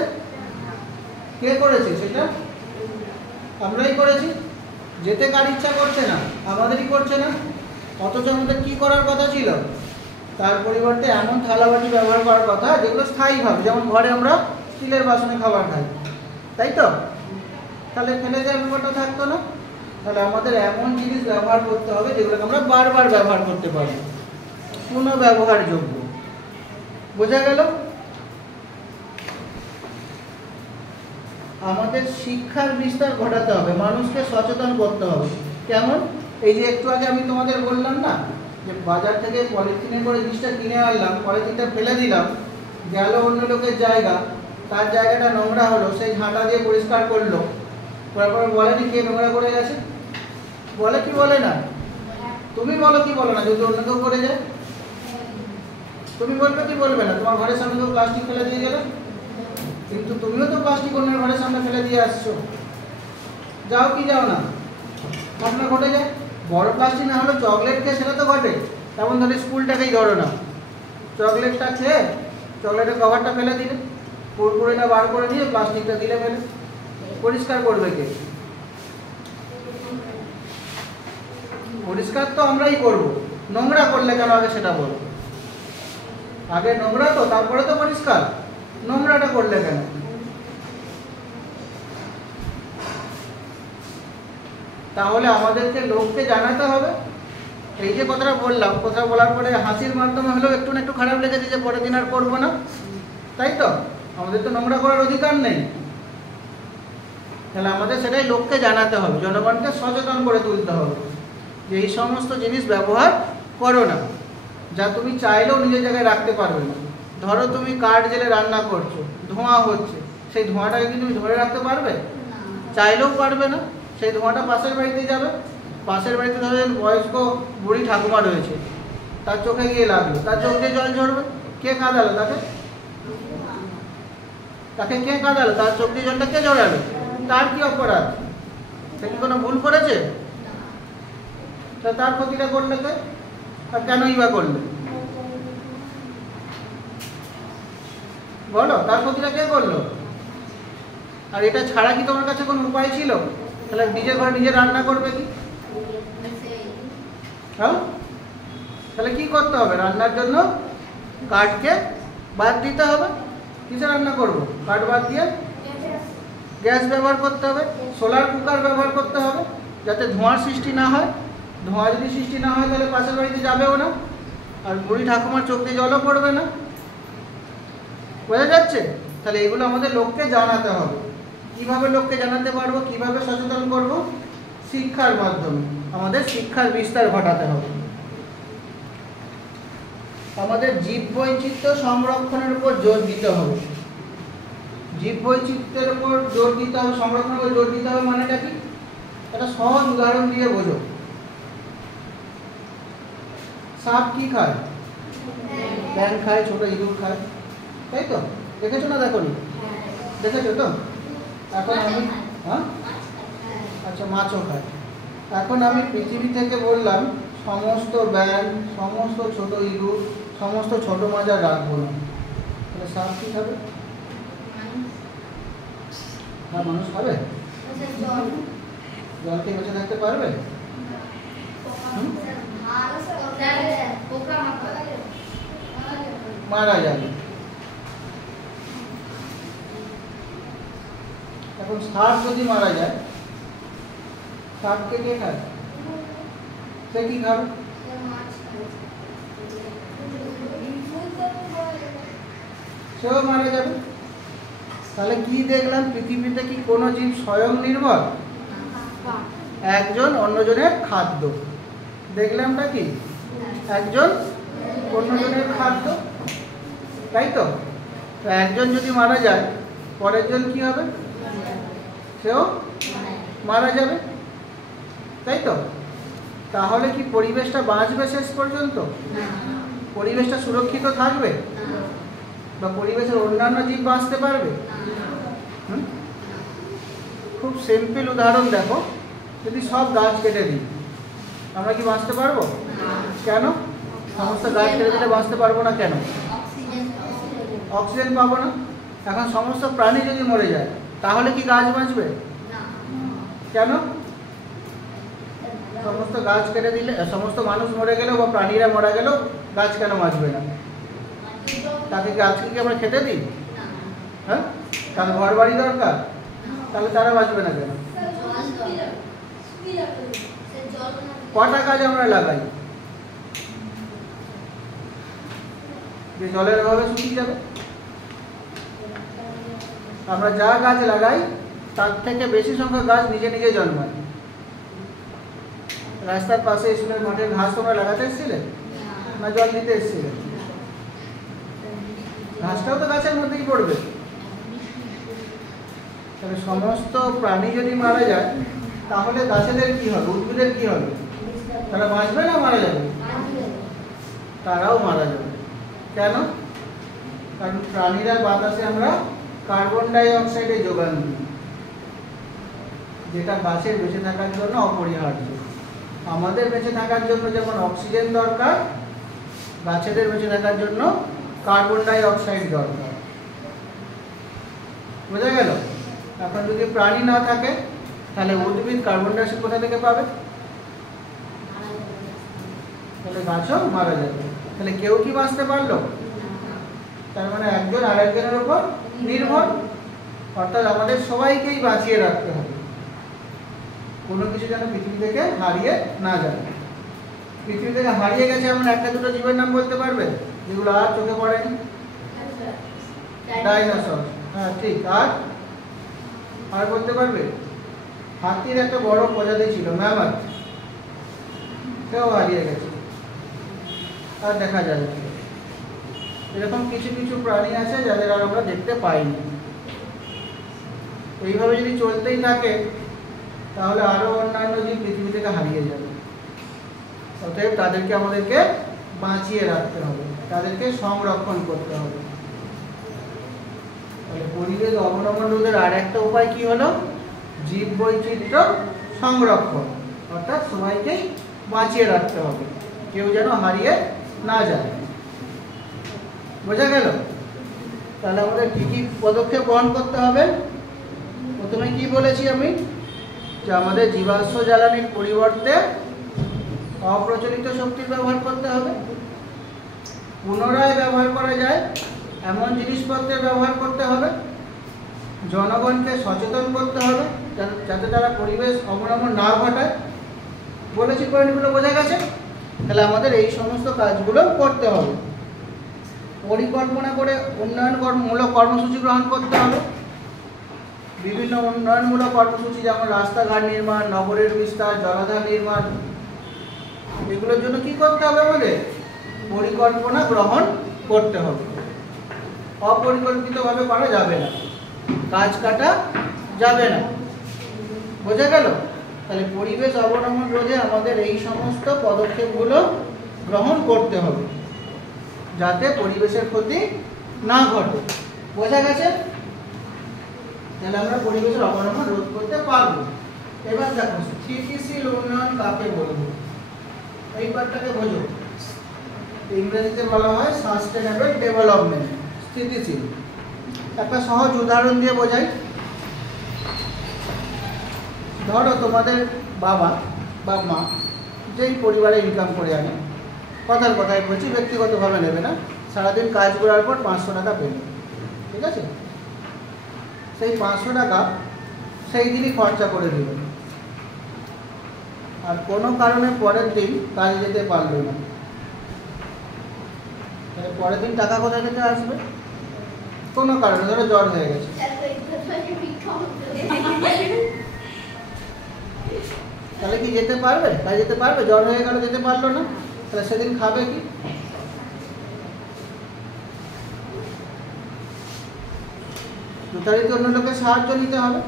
কে করেছে সেটা? আমরাই করেছি। যেতে কার ইচ্ছা করছে না? আমাদেরই করছে না। অথচ আমাদের কি করার কথা ছিল? তার পরিবর্তে এমন থালাবাটি ব্যবহার করার কথা যেগুলো স্থায়ীভাবে, যেমন ঘরে আমরা স্টিলের বাসনে খাবার খাই, তাই তো? তাহলে ফেলে যাওয়ার ব্যাপারটা থাকতো না। তাহলে আমাদের এমন জিনিস ব্যবহার করতে হবে যেগুলোকে আমরা বারবার ব্যবহার করতে পারি, পুনঃব্যবহারযোগ্য। বোঝা গেল? আমাদের শিক্ষার বিস্তার ঘটাতে হবে, মানুষকে সচেতন করতে হবে। কেমন? এই যে একটু আগে আমি তোমাদের বললাম না যে বাজার থেকে পলিথিনে করে জিনিসটা কিনে আনলাম, পলিথিনটা ফেলে দিলাম, গেল অন্য লোকের জায়গা, তার জায়গাটা নোংরা হলো, সেই ঝাঁটা দিয়ে পরিষ্কার করলো, তারপর বলেনি কে নোংরা করে গেছে? বলে কি বলে না? তুমি বলো কি বলো না? যদি অন্য কেউ করে যায় তুমি বলবে কি বলবে না? তোমার ঘরের সামনে কেউ প্লাস্টিক ফেলে দিয়ে গেলে, কিন্তু তুমিও তো প্লাস্টিক অন্যের ঘরের সামনে ফেলে দিয়ে আসছো, যাও কি যাও না? ঘটনা ঘটে যায়। বড় প্লাস্টিক না হলে চকলেট খেয়ে সেটা তো ঘটে। তেমন ধরে স্কুলটাকেই ধরো না, চকলেটটা খেয়ে চকলেটের কভারটা ফেলে দিলে, কুরকুরেটা বার করে দিয়ে প্লাস্টিকটা দিলে ফেলে, পরিষ্কার করবে কে? পরিষ্কার তো আমরাই করব, নোংরা করলে কেন আগে সেটা বলো। আগে নোংরা তো, তারপরে তো পরিষ্কার। নোংরাটা করলে কেন? তাহলে আমাদেরকে লোককে জানাতে হবে। এই যে কথাটা বললাম, কথা বলার পরে হাসির মাধ্যমে হলেও একটু না একটু খারাপ লেগেছে যে পরের দিন আর করবো না, তাই তো? আমাদের তো নোংরা করার অধিকার নেই। তাহলে আমাদের সেটাই লোককে জানাতে হবে, জনগণকে সচেতন করে তুলতে হবে যে এই সমস্ত জিনিস ব্যবহার করো না, যা তুমি চাইলেও নিজের জায়গায় রাখতে পারবে না। ধরো তুমি কাঠ জেলে রান্না করছো, ধোঁয়া হচ্ছে, সেই ধোঁয়াটাকে কি তুমি ধরে রাখতে পারবে? চাইলেও পারবে না। সেই ধোঁয়াটা পাশের বাড়িতে যাবে, পাশের বাড়িতে ধরেন বয়স্ক বুড়ি ঠাকুমা রয়েছে, তার চোখে গিয়ে লাগলো, তার চোখ দিয়ে জল ঝরবে। কে কাঁদালো তাকে? তাকে কে কাঁদালো? তার চোখ দিয়ে জলটা কে ঝরালো? তার কি অপরাধ? সে কি কোনো ভুল করেছে? তা তার ক্ষতিটা করলে কে? আর কেনই বা করলে? বলো, তার ক্ষতিটা কে করলো? আর এটা ছাড়া কি তোমার কাছে কোনো উপায় ছিল? তাহলে নিজের ঘরে নিজে রান্না করবে কি? হ্যাঁ, তাহলে কি করতে হবে? রান্নার জন্য কাঠকে বাদ দিতে হবে। কিসে রান্না করব? কাঠ বাদ দিয়ে গ্যাস ব্যবহার করতে হবে, সোলার কুকার ব্যবহার করতে হবে, যাতে ধোঁয়ার সৃষ্টি না হয়। ধোঁয়া যদি সৃষ্টি না হয় তাহলে পাশের বাড়িতে যাবেও না, আর বুড়ি ঠাকুমার চোখ দিয়ে জলও পড়বে না। বোঝা যাচ্ছে? তাহলে এগুলো আমাদের লোককে জানাতে হবে। কিভাবে লোককে জানাতে পারবো, কিভাবে সচেতন করব? শিক্ষার মাধ্যমে। আমাদের শিক্ষার বিস্তার ঘটাতে হবে। আমাদের জীববৈচিত্র্য সংরক্ষণের উপর জোর দিতে হবে। জীববৈচিত্র্যের উপর জোর দিতে হবে, সংরক্ষণের উপর জোর দিতে হবে। মানেটা কি? একটা সহজ উদাহরণ দিয়ে বোঝো। সাপ কি খায়? ব্যাঙ খায়, ছোট ইঁদুর খায়, তাই তো? দেখেছো না? দেখোনি? দেখেছো তো? এখন আমি আচ্ছা, মাছও খায়। এখন আমি পৃথিবী থেকে বললাম সমস্ত ব্যাঙ, সমস্ত ছোট ইঁদুর, সমস্ত ছোট মাছ আর রাখবো না, তাহলে সাপ কি খাবে? হ্যাঁ, মানুষ খাবে? জল খেয়ে বেঁচে থাকতে পারবে? মারা যাবে। এখন সাপ যদি মারা যায়, সাপকে কে খায়? সে কি খাবে? সেও মারা যাবে। তাহলে কি দেখলাম? পৃথিবীতে কি কোনো জীব স্বয়ং নির্ভর? একজন অন্যজনের খাদ্য। দেখলামটা কি? একজন অন্যজনের খাদ্য, তাই তো? একজন যদি মারা যায়, পরের জন কি হবে? সেও মারা যাবে, তাই তো? তাহলে কি পরিবেশটা বাঁচবে শেষ পর্যন্ত? পরিবেশটা সুরক্ষিত থাকবে? বা পরিবেশের অন্যান্য জীব বাঁচতে পারবে? খুব সিম্পল উদাহরণ দেখো, যদি সব গাছ কেটে দিই আমরা কি বাঁচতে পারবো? কেন? সমস্ত গাছ কেটে দিলে বাঁচতে পারবো না কেন? অক্সিজেন পাবো না। এখন সমস্ত প্রাণী যদি মরে যায় তাহলে কি গাছ বাঁচবে? কেন? সমস্ত গাছ কেটে দিলে, সমস্ত মানুষ মরে গেলেও বা প্রাণীরা মারা গেলেও গাছ কেন বাঁচবে না? তাকে গাছকে কি আমরা খেতে দিই? হ্যাঁ, তার ঘর বাড়ি দরকার, তাহলে তারা বাঁচবে না কেন? কটা গাছ আমরা লাগাই যে জলের অভাবে শুকিয়ে যাবে? আমরা যা গাছ লাগাই তার থেকে বেশি সংখ্যক গাছ নিজে নিজে জন্মায়। রাস্তার পাশে স্কুলের মাঠের ঘাস তোমরা লাগাতে এসেছিলে না জল দিতে এসেছিলে? ঘাসটাও তো গাছের মধ্যেই পড়বে। তাহলে সমস্ত প্রাণী যদি মারা যায় তাহলে গাছেদের কি হবে, উদ্ভিদের কি হবে? তারা বাঁচবে না মারা যাবে? তারাও মারা যাবে। কেন? কারণ প্রাণীরা বাতাসে আমরা কার্বন ডাই অক্সাইডের যোগান দিই, যেটা গাছের বেঁচে থাকার জন্য অপরিহার্য। আমাদের বেঁচে থাকার জন্য যেমন অক্সিজেন দরকার, গাছেদের বেঁচে থাকার জন্য কার্বন ডাই অক্সাইড দরকার। বোঝা গেল? এখন যদি প্রাণী না থাকে তাহলে উদ্ভিদ কার্বন ডাই অক্সাইড কোথা থেকে পাবে? তাহলে গাছও মারা যাবে। তাহলে কেউ কি বাঁচতে পারলো? তার মানে একজন আরেকজনের উপর নির্ভর। অর্থাৎ আমাদের সবাইকেই বাঁচিয়ে রাখতে হবে, কোনো কিছু যেন পৃথিবী থেকে হারিয়ে না যায়। পৃথিবী থেকে হারিয়ে গেছে এমন একটা দুটো জীবের নাম বলতে পারবে যেগুলো আর চোখে পড়েনি? ডাইনোসর, হ্যাঁ ঠিক। আর বলতে পারবে? হাতির একটা বড় প্রজাতি ছিল ম্যামথ, সেও হারিয়ে গেছে, আর দেখা যায় না। এরকম কিছু কিছু প্রাণী আছে যাদের আর আমরা দেখতে পাইনি। এইভাবে যদি চলতেই থাকে তাহলে আরো অন্যান্য জীব পৃথিবী থেকে হারিয়ে যাবে। অতএব তাদেরকে আমাদেরকে বাঁচিয়ে রাখতে হবে, তাদেরকে সংরক্ষণ করতে হবে। তাহলে পরিবেশ অবনমন রোধের আর একটা উপায় কি হলো? জীব বৈচিত্র্য সংরক্ষণ। অর্থাৎ সবাইকেই বাঁচিয়ে রাখতে হবে, কেউ যেন হারিয়ে না যায়। বোঝা গেল? তাহলে আমাদের কি কি পদক্ষেপ গ্রহণ করতে হবে? প্রথমে কি বলেছি আমি, যে আমাদের জীবাশ্ম জ্বালানির পরিবর্তে অপ্রচলিত শক্তির ব্যবহার করতে হবে, পুনরায় ব্যবহার করা যায় এমন জিনিসপত্রের ব্যবহার করতে হবে, জনগণকে সচেতন করতে হবে যাতে তারা পরিবেশ অবনমন না ঘটায়। বলেছি পয়েন্টগুলো বোঝা গেছে? তাহলে আমাদের এই সমস্ত কাজগুলো করতে হবে। পরিকল্পনা করে উন্নয়নমূলক কর্মসূচি গ্রহণ করতে হবে। বিভিন্ন উন্নয়নমূলক কর্মসূচি যেমন রাস্তাঘাট নির্মাণ, নগরের বিস্তার, জলাধার নির্মাণ, এগুলোর জন্য কি করতে হবে? আমাদের পরিকল্পনা গ্রহণ করতে হবে। অপরিকল্পিতভাবে করা যাবে না, গাছ কাটা যাবে না। বোঝা গেল? তাহলে পরিবেশ অবনমন রোধে আমাদের এই সমস্ত পদক্ষেপগুলো গ্রহণ করতে হবে যাতে পরিবেশের ক্ষতি না ঘটে। বোঝা গেছে? তাহলে আমরা পরিবেশের অবনমন রোধ করতে পারবো। এবার দেখো স্থিতিশীল উন্নয়ন কাকে বলবো, এই পার্টটাকে বোঝো। ইংরেজিতে বলা হয় সাস্টেনেবল ডেভেলপমেন্ট, স্থিতিশীল। একটা সহজ উদাহরণ দিয়ে বোঝাই। ধরো তোমাদের বাবা বা মা যেই পরিবারে ইনকাম করে আনে, কথার কথায় বলছি, ব্যক্তিগতভাবে নেবে না, সারাদিন কাজ করার পর 500 টাকা পেল, ঠিক আছে? সেই 500 টাকা সেই দিনই খরচা করে দিল, আর কোনো কারণে পরের দিন কাজে যেতে পারলো না। তাহলে পরের দিন টাকা কোথা থেকে আসবে? কোনো কারণে, ধরো জ্বর হয়ে গেছে, তাহলে কি যেতে পারবে? কাজে যেতে পারবে? জ্বর হয়ে গেল, যেতে পারলো না, তাহলে সেদিন খাবে কি? যথারীতি অন্য লোকের সাহায্য নিতে হবে।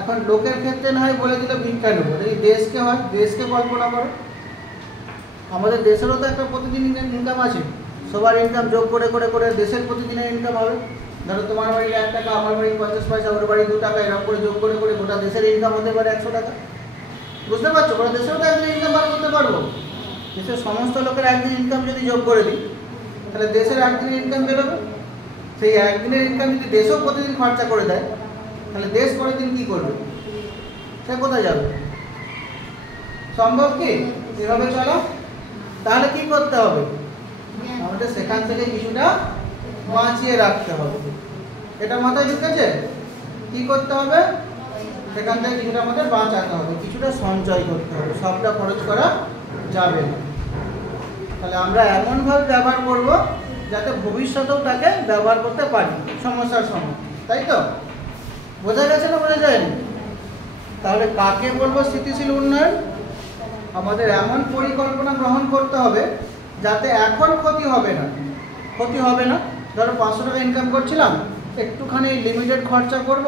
এখন লোকের ক্ষেত্রে না হয় বলে দিল ভিক্ষা নেবো, যদি দেশকে হয়, দেশকে কল্পনা করো। আমাদের দেশেরও তো একটা প্রতিদিন ইনকাম আছে, সবার ইনকাম যোগ করে করে করে দেশের প্রতিদিনের ইনকাম হবে। ধরো তোমার বাড়ি 1 টাকা, আমার বাড়ি 50 পয়সা, ওর বাড়ি 2 টাকা, এরকম করে যোগ করে করে গোটা দেশের ইনকাম হতে পারে 100 টাকা। বুঝতে পারছো? গোটা দেশেও তো একদিন ইনকাম বার করতে পারবো। দেশের সমস্ত লোকের একদিন ইনকাম যদি যোগ করে দিই, তাহলে দেশের একদিনের ইনকাম বেরোবে। সেই একদিনের ইনকাম যদি দেশও প্রতিদিন খরচা করে দেয়, তাহলে দেশ পরের দিন কী করবে? সে কোথায় যাবে? সম্ভব কি এভাবে চলো? তাহলে কি করতে হবে? আমাদের সেখান থেকে কিছুটা বাঁচিয়ে রাখতে হবে। এটা মাথায় ঢুকেছে? কি করতে হবে? সেখান থেকে কিছুটা আমাদের বাঁচাতে হবে, কিছুটা সঞ্চয় করতে হবে, সবটা খরচ করা যাবে না। তাহলে আমরা এমনভাবে ব্যবহার করব যাতে ভবিষ্যতেও তাকে ব্যবহার করতে পারি সমস্যার সময়, তাই তো? বোঝা গেছে না বোঝা যায়নি? তাহলে কাকে বলবো স্থিতিশীল উন্নয়ন? আমাদের এমন পরিকল্পনা গ্রহণ করতে হবে যাতে এখন ক্ষতি হবে না। ক্ষতি হবে না, ধরো 500 টাকা ইনকাম করছিলাম, একটুখানি লিমিটেড খরচা করব,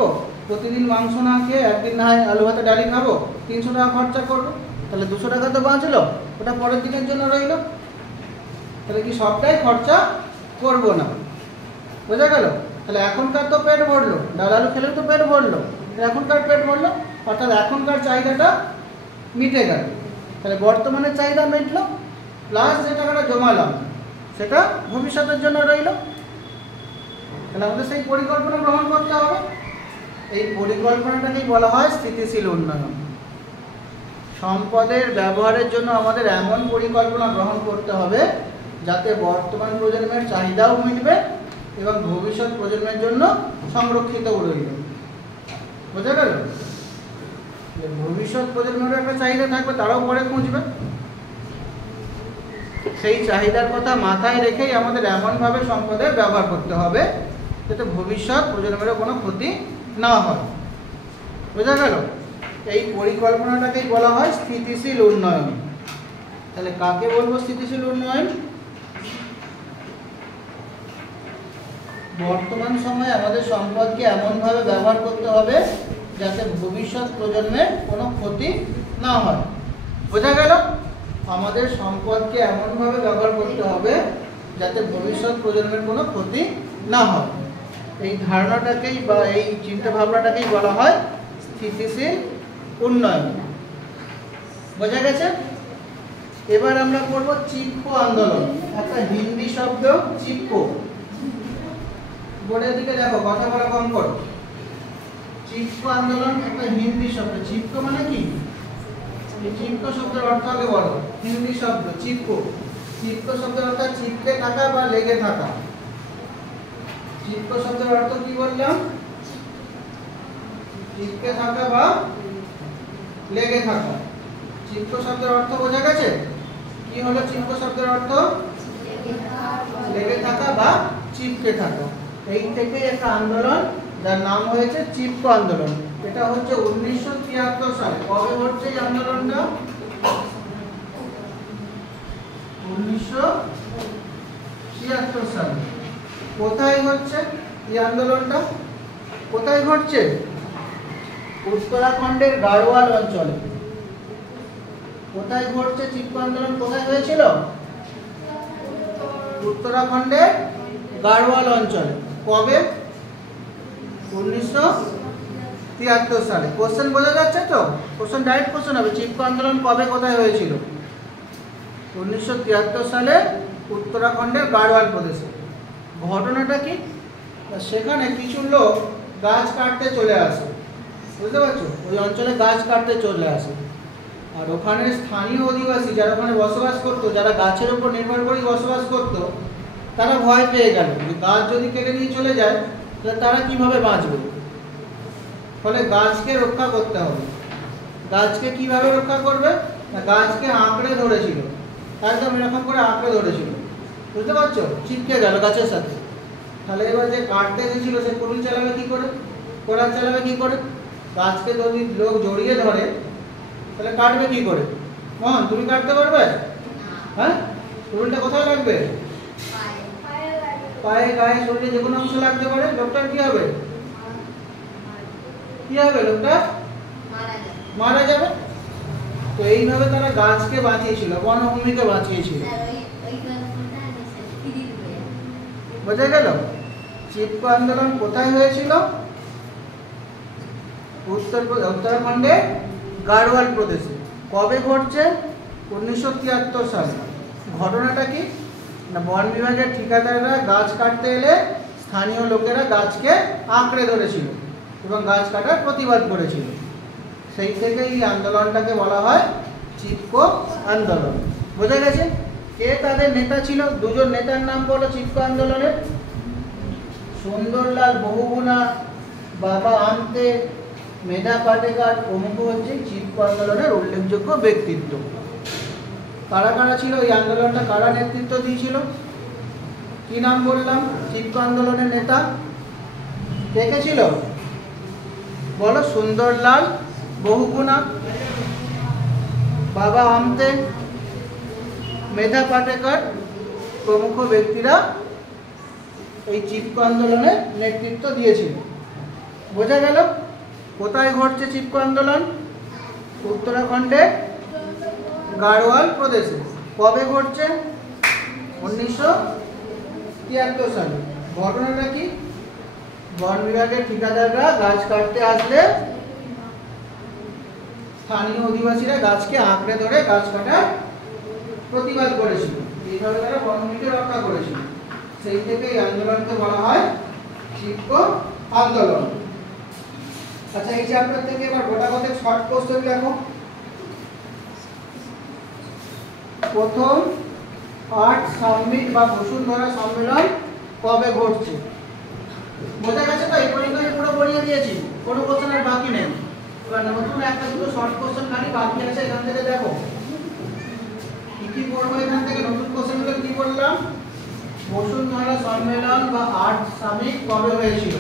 প্রতিদিন মাংস না খেয়ে একদিন না হয় আলু ভাতে ডালি খাবো, 300 টাকা খরচা করবো, তাহলে 200 টাকা তো বাঁচলো, ওটা পরের দিনের জন্য রইল। তাহলে কি সবটাই খরচা করব না, বোঝা গেল? তাহলে এখনকার তো পেট ভরলো, ডাল আলু খেলেও তো পেট ভরলো, এখনকার পেট ভরলো, অর্থাৎ এখনকার চাহিদাটা মিটে গেল। তাহলে বর্তমানের চাহিদা মিটলো, প্লাস যে টাকাটা জমালাম সেটা ভবিষ্যতের জন্য রইল। তাহলে আমাদের সেই পরিকল্পনা গ্রহণ করতে হবে। এই পরিকল্পনাটাকেই বলা হয় স্থিতিশীল উন্নয়ন। সম্পদের ব্যবহারের জন্য আমাদের এমন পরিকল্পনা গ্রহণ করতে হবে যাতে বর্তমান প্রজন্মের চাহিদাও মিটবে এবং ভবিষ্যৎ প্রজন্মের জন্য সংরক্ষিতও রইল। বোঝা গেল? ভবিষ্যৎ প্রজন্মের একটা চাহিদা থাকবে, তারাও পরে খুঁজবে। সেই চাহিদার কথা মাথায় রেখেই আমাদের এমনভাবে সম্পদের ব্যবহার করতে হবে যাতে ভবিষ্যৎ প্রজন্মেরও কোনো ক্ষতি না হয়। বোঝা গেল? এই পরিকল্পনাটাকেই বলা হয় স্থিতিশীল উন্নয়ন। তাহলে কাকে বলবো স্থিতিশীল উন্নয়ন? বর্তমান সময়ে আমাদের সম্পদকে এমনভাবে ব্যবহার করতে হবে যাতে ভবিষ্যৎ প্রজন্মের কোনো ক্ষতি না হয়। বোঝা গেল? আমাদের সম্পদকে এমনভাবে ব্যবহার করতে হবে যাতে ভবিষ্যৎ প্রজন্মের কোনো ক্ষতি না হয়। এই ধারণাটাকেই বা এই চিন্তা ভাবনাটাকেই বলা হয় স্থিতিশীল উন্নয়ন। বোঝা গেছে? এবার আমরা করব চিপকো আন্দোলন। একটা হিন্দি শব্দ চিপকো, বোর্ডের দিকে দেখো, কথা বলা কম করো। চিপকো আন্দোলন একটা হিন্দি শব্দ। চিপকো মানে কি? চিপকো শব্দের অর্থ আগে বলো। হিন্দি শব্দ চিপকো। চিপকো শব্দের অর্থ চিপকে থাকা বা লেগে থাকা। চিপকো শব্দের অর্থ কি বললাম? চিপকে থাকা বা লেগে থাকা। চিপকো শব্দের অর্থ বোঝা গেছে? কি হলো চিপকো শব্দের অর্থ? লেগে থাকা বা চিপকে থাকা। এই থেকে একটা আন্দোলন যার নাম হয়েছে চিপকো আন্দোলন। এটা হচ্ছে 1973 সালে। কবে হচ্ছে এই আন্দোলনটা? 1973 সালে। কোথায় হচ্ছে এই আন্দোলনটা? কোথায় ঘটছে? উত্তরাখণ্ডের গাড়োয়াল অঞ্চলে। কোথায় ঘটছে চিপকো আন্দোলন? কোথায় হয়েছিল? উত্তরাখণ্ডের গাড়োয়াল অঞ্চলে। কবে? 1973 সালে। কোশ্চেন বোঝা যাচ্ছে তো? কোশ্চেন ডাইরেক্ট কোশ্চেন হবে, চিপকো আন্দোলন কবে কোথায় হয়েছিল? 1973 সালে উত্তরাখণ্ডের গাড়োয়াল প্রদেশে। ঘটনাটা কি? সেখানে কিছু লোক গাছ কাটতে চলে আসে, বুঝতে পারছো? ওই অঞ্চলে গাছ কাটতে চলে আসে, আর ওখানে স্থানীয় অধিবাসী যারা ওখানে বসবাস করতো, যারা গাছের উপর নির্ভর করে বসবাস করতো, তারা ভয় পেয়ে গেল যে গাছ যদি কেটে নিয়ে চলে যায় তাহলে তারা কিভাবে বাঁচবে। ফলে গাছকে রক্ষা করতে হবে। গাছকে কিভাবে রক্ষা করবে? না, গাছকে আঁকড়ে ধরেছিল, একদম এরকম করে আঁকড়ে ধরেছিল, বুঝতে পারছো? চিপকে গেল গাছের সাথে। তাহলে এবার যে কাটতে এসেছিল সে কুড়ুল চালাবে কি করে, কোড়াল চালাবে কি করে? গাছকে যদি লোক জড়িয়ে ধরে তাহলে কাটবে কি করে? মোহন, তুমি কাটতে পারবে? হ্যাঁ, কুড়ুলটা কোথায় লাগবে? পায়ে, গায়ে, শরীরে যে কোনো অংশ লাগতে পারে। লোকটার কি হবে? কি হবে? লোকটা মারা যাবে। তো এইভাবে তারা গাছকে বাঁচিয়েছিল, বনভূমিকে বাঁচিয়েছিল। বোঝা গেল? চিপকো আন্দোলন কোথায় হয়েছিল? উত্তরাখণ্ডে গাড়োয়াল প্রদেশে। কবে ঘটছে? 1973 সালে। ঘটনাটা কি না, বন বিভাগের ঠিকাদাররা গাছ কাটতে এলে স্থানীয় লোকেরা গাছকে আঁকড়ে ধরেছিল এবং গাছ কাটার প্রতিবাদ করেছিল। সেই থেকে এই আন্দোলনটাকে বলা হয় চিপকো আন্দোলন। বোঝা গেছে? কে তাদের নেতা ছিল? দুজন নেতার নাম বলো চিপকো আন্দোলনের। সুন্দরলাল বহুগুণা, বাবা আমতে, মেধা পাটেকার প্রমুখ হচ্ছে চিপকো আন্দোলনের উল্লেখযোগ্য ব্যক্তিত্ব। কারা কারা ছিল এই আন্দোলনটা, কারা নেতৃত্ব দিয়েছিল? কি নাম বললাম চিপকো আন্দোলনের নেতা? কে কে ছিল বলো? সুন্দরলাল বহুগুণা, বাবা আমতে, মেধা পাটেকার প্রমুখ ব্যক্তিরা এই চিপকো আন্দোলনে নেতৃত্ব দিয়েছিল। বোঝা গেল? কোথায় ঘটছে চিপকো আন্দোলন? উত্তরাখণ্ডে গাড়োয়াল প্রদেশে। কবে ঘটছে? 1973 সালে। ঘটনাটা কি? বন বিভাগের ঠিকাদাররা গাছ কাটতে আসলে স্থানীয় অধিবাসীরা গাছকে আঁকড়ে ধরে গাছ কাটার প্রতিবাদ করেছিল। এইভাবে তারা বনভূমিকে রক্ষা করেছিল। সেই থেকে এই আন্দোলনকে বলা হয় চিপকো আন্দোলন। আচ্ছা, এই চ্যাপ্টার থেকে এবার গোটা কত শর্ট কোশ্চেন দেখো। প্রথম আর্ট সামিট বা বসুন্ধরা সম্মেলন কবে ঘটছে? বোঝা গেছে তো? এই পরীক্ষায় পুরো পড়িয়ে দিয়েছি, কোনো কোশ্চেন আর বাকি নেই। এবার নতুন একটা দুটো শর্ট কোশ্চেন খালি বাকি আছে, এখান থেকে দেখো কি কি পড়বো। এখান থেকে নতুন কোশ্চেনগুলো কি বললাম? বসুন্ধরা সম্মেলন বা আর্ট সামিট কবে হয়েছিল?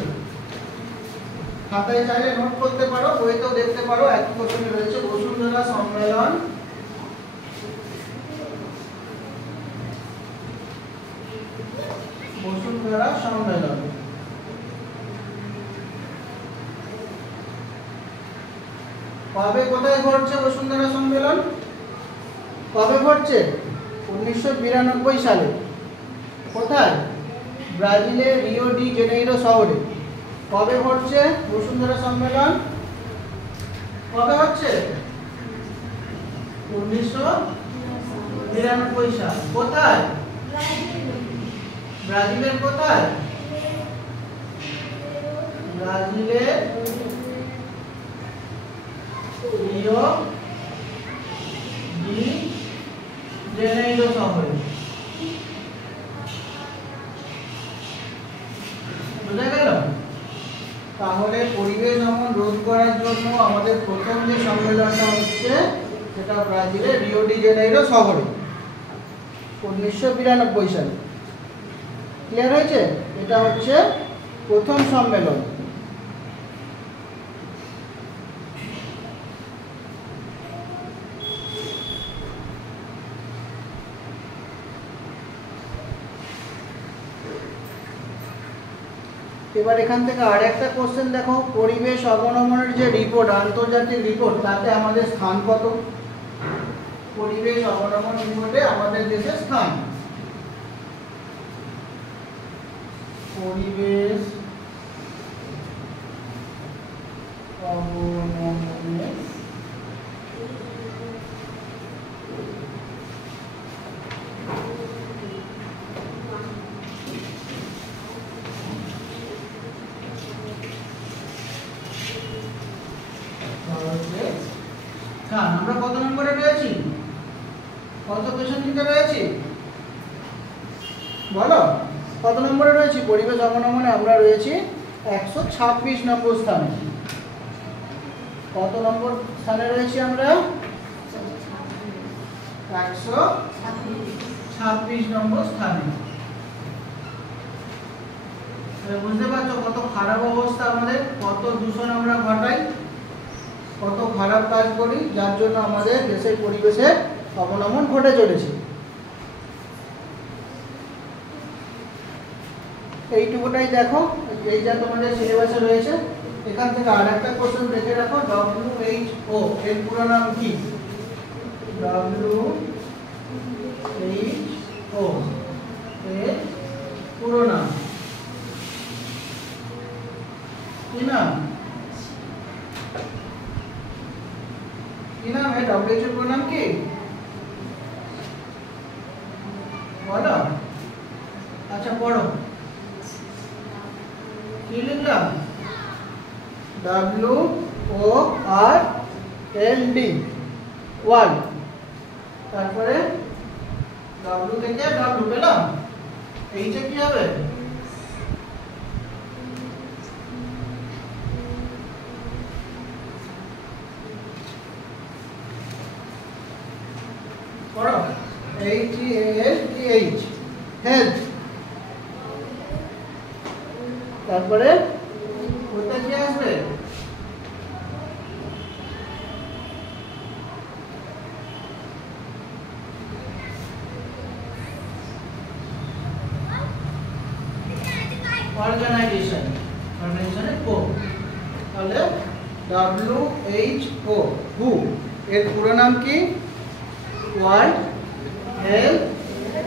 খাতায় চাইলে নোট করতে পারো, বইতেও দেখতে পারো, একই কোশ্চেন রয়েছে। বসুন্ধরা সম্মেলন কবে কোথায় ঘটছে? বসুন্ধরা সম্মেলন কবে ঘটছে? 1992 সালে। কোথায়? ব্রাজিলের রিও ডি জেনেইরো শহরে। কবে ঘটছে বসুন্ধরা সম্মেলন? কবে হচ্ছে? 1992 সাল। কোথায়? ব্রাজিলের কোথায়? ব্রাজিলের রিও ডি জেনেইরো শহরে। বুঝা গেল? তাহলে পরিবেশ দমন রোধ করার জন্য আমাদের প্রথম যে সম্মেলনটা হচ্ছে সেটা ব্রাজিলের রিও ডি জেনেইরো শহরে 1992 সালে। ক্লিয়ার হয়েছে? এটা হচ্ছে প্রথম সম্মেলন। এবার এখান থেকে আরেকটা কোশ্চেন দেখো, পরিবেশ অবনমনের যে রিপোর্ট, আন্তর্জাতিক রিপোর্ট, তাতে আমাদের স্থান কত? পরিবেশ অবনমন রিপোর্টে আমাদের দেশের স্থান। পরিবেশ অবনমনে আমরা কত নম্বরে রয়েছি? কত কোশ্চেন দিতে রয়েছি বলো? কত নম্বরে রয়েছি? পরিবেশ অবনমনে আমরা রয়েছি 126 নম্বর স্থানে। কত নম্বর স্থানে রয়েছি আমরা? 126 নম্বর স্থানে। বুঝতে পারছো কত খারাপ অবস্থা আমাদের, কত দূষণ আমরা ঘটাই, কত খারাপ কাজ করি, যার জন্য আমাদের দেশের পরিবেশের অবনমন ঘটে চলেছে। এইটুকুটাই দেখো, এই যা তোমাদের সিলেবাসে রয়েছে। এখান থেকে আর একটা কোশ্চেন দেখে রাখো, WHO এর পুরো নাম কি? WHO এর পুরো নাম কি নাম है WHO পুরো নাম কি বলো আচ্ছা পড়ো কি লিখলাম WORLD ওয়ার্ল্ড তারপরে W থেকে W পেলাম এইটা কি হবে পড়ো HEALTH হেলথ তারপরে ওটা কি আসবে অর্গানাইজেশনের ও তাহলে WHO হু এর পুরো নাম কি ওয়ার্ল্ড হেলথ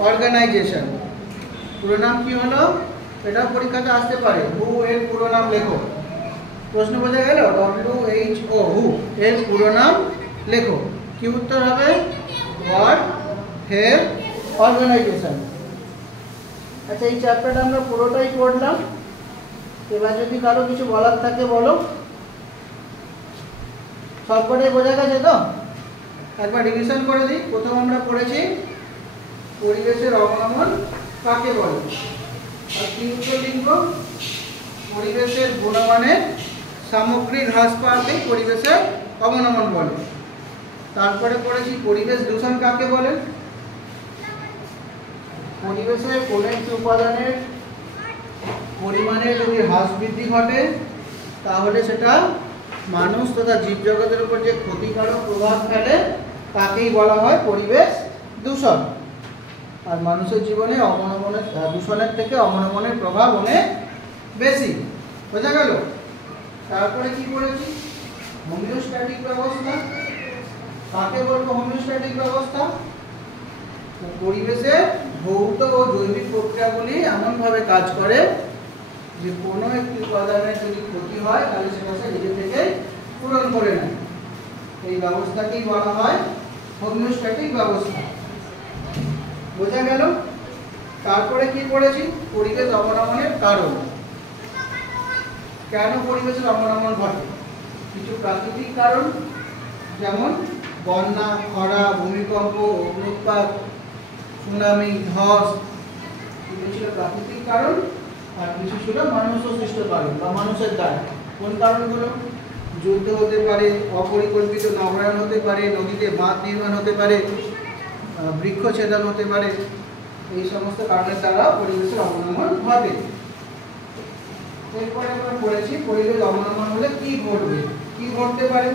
অর্গানাইজেশন পুরো নাম কি হলো এটা পরীক্ষাতে আসতে পারে হু এর পুরো নাম লেখো প্রশ্ন বোঝা গেল WHO হু এর পুরো নাম লেখো কি উত্তর হবে ওয়ার্ল্ড হেলথ অর্গানাইজেশন আচ্ছা এই চ্যাপ্টারটা আমরা পুরোটাই পড়লাম এবার যদি কারো কিছু বলার থাকে বলো সবকটাই বোঝা গেছে তো একবার রিভিশন করে দিই প্রথম আমরা পড়েছি পরিবেশের অবনমন কাকে বলে আর কি উত্তর লিখব পরিবেশের গুণমানের সামগ্রিক হ্রাস পাওয়াকে পরিবেশের অবনমন বলে তারপরে পড়েছি পরিবেশ দূষণ কাকে বলে পরিবেশের কোনো একটি উপাদানের পরিমাণে যদি হ্রাস বৃদ্ধি ঘটে তাহলে সেটা মানুষ তথা জীবজগতের উপর যে ক্ষতিকারক প্রভাব ফেলে তাকেই বলা হয় পরিবেশ দূষণ আর মানুষের জীবনে অবনমনের দূষণের থেকে অবনমনের প্রভাব অনেক বেশি বোঝা গেল তারপরে কি বলেছি হোমিওস্ট্যাটিক ব্যবস্থা কাকে বলবো হোমিওস্ট্যাটিক ব্যবস্থা পরিবেশে ভৌত ও জৈবিক প্রক্রিয়াগুলি এমনভাবে কাজ করে যে কোনো একটি উপাদানের যদি ক্ষতি হয় তাহলে সেটা সে নিজে থেকে পূরণ করে নেয় এই ব্যবস্থাকেই বলা হয় হোমিওস্ট্যাটিক ব্যবস্থা বোঝা গেল তারপরে কি পড়েছি পরিবেশ অবনমনের কারণ কেন পরিবেশের অবনমন ঘটে কিছু প্রাকৃতিক কারণ যেমন বন্যা খরা ভূমিকম্প অগ্নুৎপাত সুনামি ধস এগুলো ছিল প্রাকৃতিক কারণ আর কিছু ছিল মানুষ সৃষ্ট কারণ বা মানুষের দায় কোন কারণগুলো যুদ্ধ হতে পারে অপরিকল্পিত নগরায়ণ হতে পারে নদীতে বাঁধ নির্মাণ হতে পারে বৃক্ষ ছেদন হতে পারে এই সমস্ত কারণের দ্বারা পরিবেশের অবনমন ঘটে এরপরে আমরা পড়েছি পরিবেশ অবনমন হলে কি ঘটবে কি ঘটতে পারে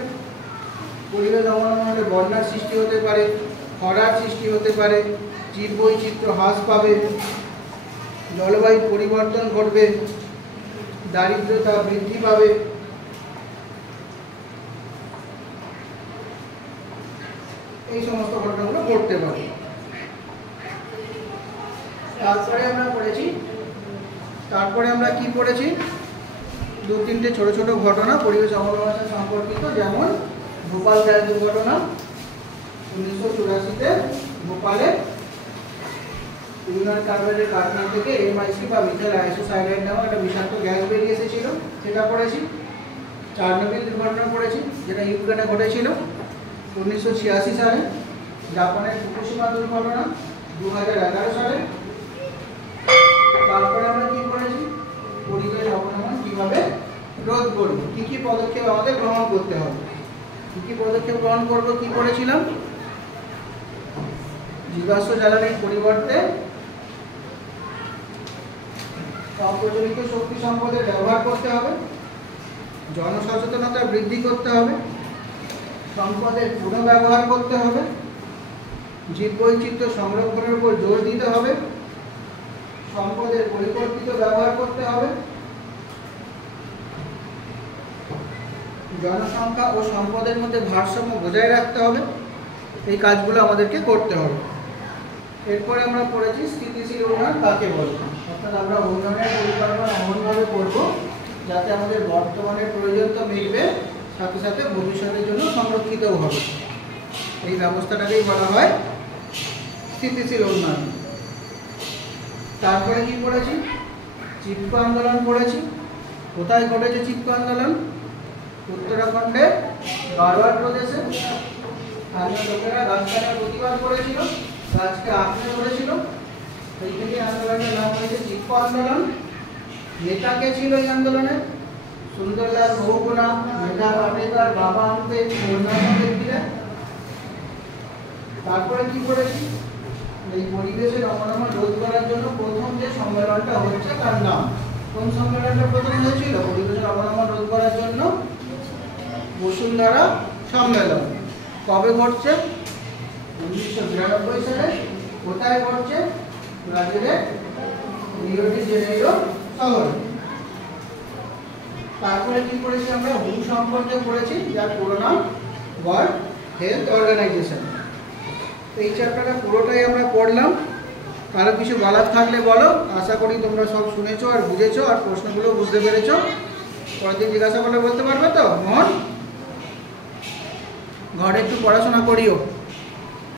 পরিবেশ অবনমন হলে বন্যার সৃষ্টি হতে পারে খরার সৃষ্টি হতে পারে জীববৈচিত্র্য হ্রাস পাবে জলবায়ু পরিবর্তন ঘটবে দারিদ্রতা বৃদ্ধি পাবে এই সমস্ত ঘটনাগুলো ঘটতে পারে তারপরে আমরা কি পড়েছি দু তিনটে ছোট ছোট ঘটনা পরিবেশ অবনমনের সাথে সম্পর্কিত যেমন ভোপাল গ্যাস দুর্ঘটনা 1984-তে ভোপালে ইউনিয়ন কার্বাইডের কারখানা থেকে MIC বা মিথাইল আইসোসায়ানাইড নামক একটা বিষাক্ত গ্যাস বেরিয়ে এসেছিল সেটা পড়েছি চারনোবিল দুর্ঘটনা পড়েছি যেটা ইউক্রেনে ঘটেছিল 1986 সালে জাপানের ফুকুশিমা দুর্ঘটনা 2011 সালে তারপরে আমরা কি পড়েছি পরিবেশ অবনমন কিভাবে রোধ করব কি কি পদক্ষেপ আমাদের গ্রহণ করতে হবে কি কি পদক্ষেপ গ্রহণ করব কি করেছিলাম জীবাশ্ম জ্বালানির পরিবর্তে অপ্রচলিত শক্তি সম্পদের ব্যবহার করতে হবে জনসচেতনতা বৃদ্ধি করতে হবে সম্পদের পুনর্ব্যবহার করতে হবে জীববৈচিত্র্য সংরক্ষণের উপর জোর দিতে হবে সম্পদের পরিকল্পিত ব্যবহার করতে হবে জনসংখ্যা ও সম্পদের মধ্যে ভারসাম্য বজায় রাখতে হবে এই কাজগুলো আমাদেরকে করতে হবে এরপরে আমরা পড়েছি স্থিতিশীল উন্নয়ন কাকে বলে অর্থাৎ আমরা উন্নয়নের পরিকল্পনা এমনভাবে করব যাতে আমাদের বর্তমানের প্রয়োজন তো মিটবে, সাথে সাথে ভবিষ্যতের জন্য সংরক্ষিতও হবে। এই ব্যবস্থাটাকেই বলা হয় স্থিতিশীল উন্নয়ন। তারপরে কি পড়েছি? চিপকো আন্দোলন পড়েছি। কোথায় ঘটেছে চিপকো আন্দোলন? উত্তরাখণ্ডের গাড়োয়াল প্রদেশে। স্থানীয় লোকেরা গাছ কাটার প্রতিবাদ করেছিল, গাছকে আঁকড়ে ধরেছিল। সেই থেকে আন্দোলনের নাম হয়েছে চিপকো আন্দোলন। নেতা কে ছিল এই আন্দোলনে? সুন্দরলাল বহুগুণা, মেধা পাটেকর, বাবা আম্বে অন্যান্য ব্যক্তিরা। তারপরে কি করেছি? এই পরিবেশের অবনমন রোধ করার জন্য প্রথম যে সম্মেলনটা হচ্ছে তার নাম, কোন সম্মেলনটা প্রথম হয়েছিল পরিবেশের অবনমন রোধ করার জন্য? বসুন্ধরা সম্মেলন। কবে ঘটছে? 1992 সালে। কোথায় ঘটছে? ব্রাজিলের রিও ডি জেনেইরো শহরে। তারপরে কি করেছি আমরা? হু সম্পর্কে পড়েছি, যার পুরো নাম ওয়ার্ল্ড হেলথ অর্গানাইজেশন। এই চ্যাপ্টারটা পুরোটাই আমরা পড়লাম। কারো কিছু বলার থাকলে বলো। আশা করি তোমরা সব শুনেছো আর বুঝেছো আর প্রশ্নগুলো বুঝতে পেরেছো। পরের দিন জিজ্ঞাসা করলে বলতে পারবে তো? মন ঘরে একটু পড়াশোনা করিও।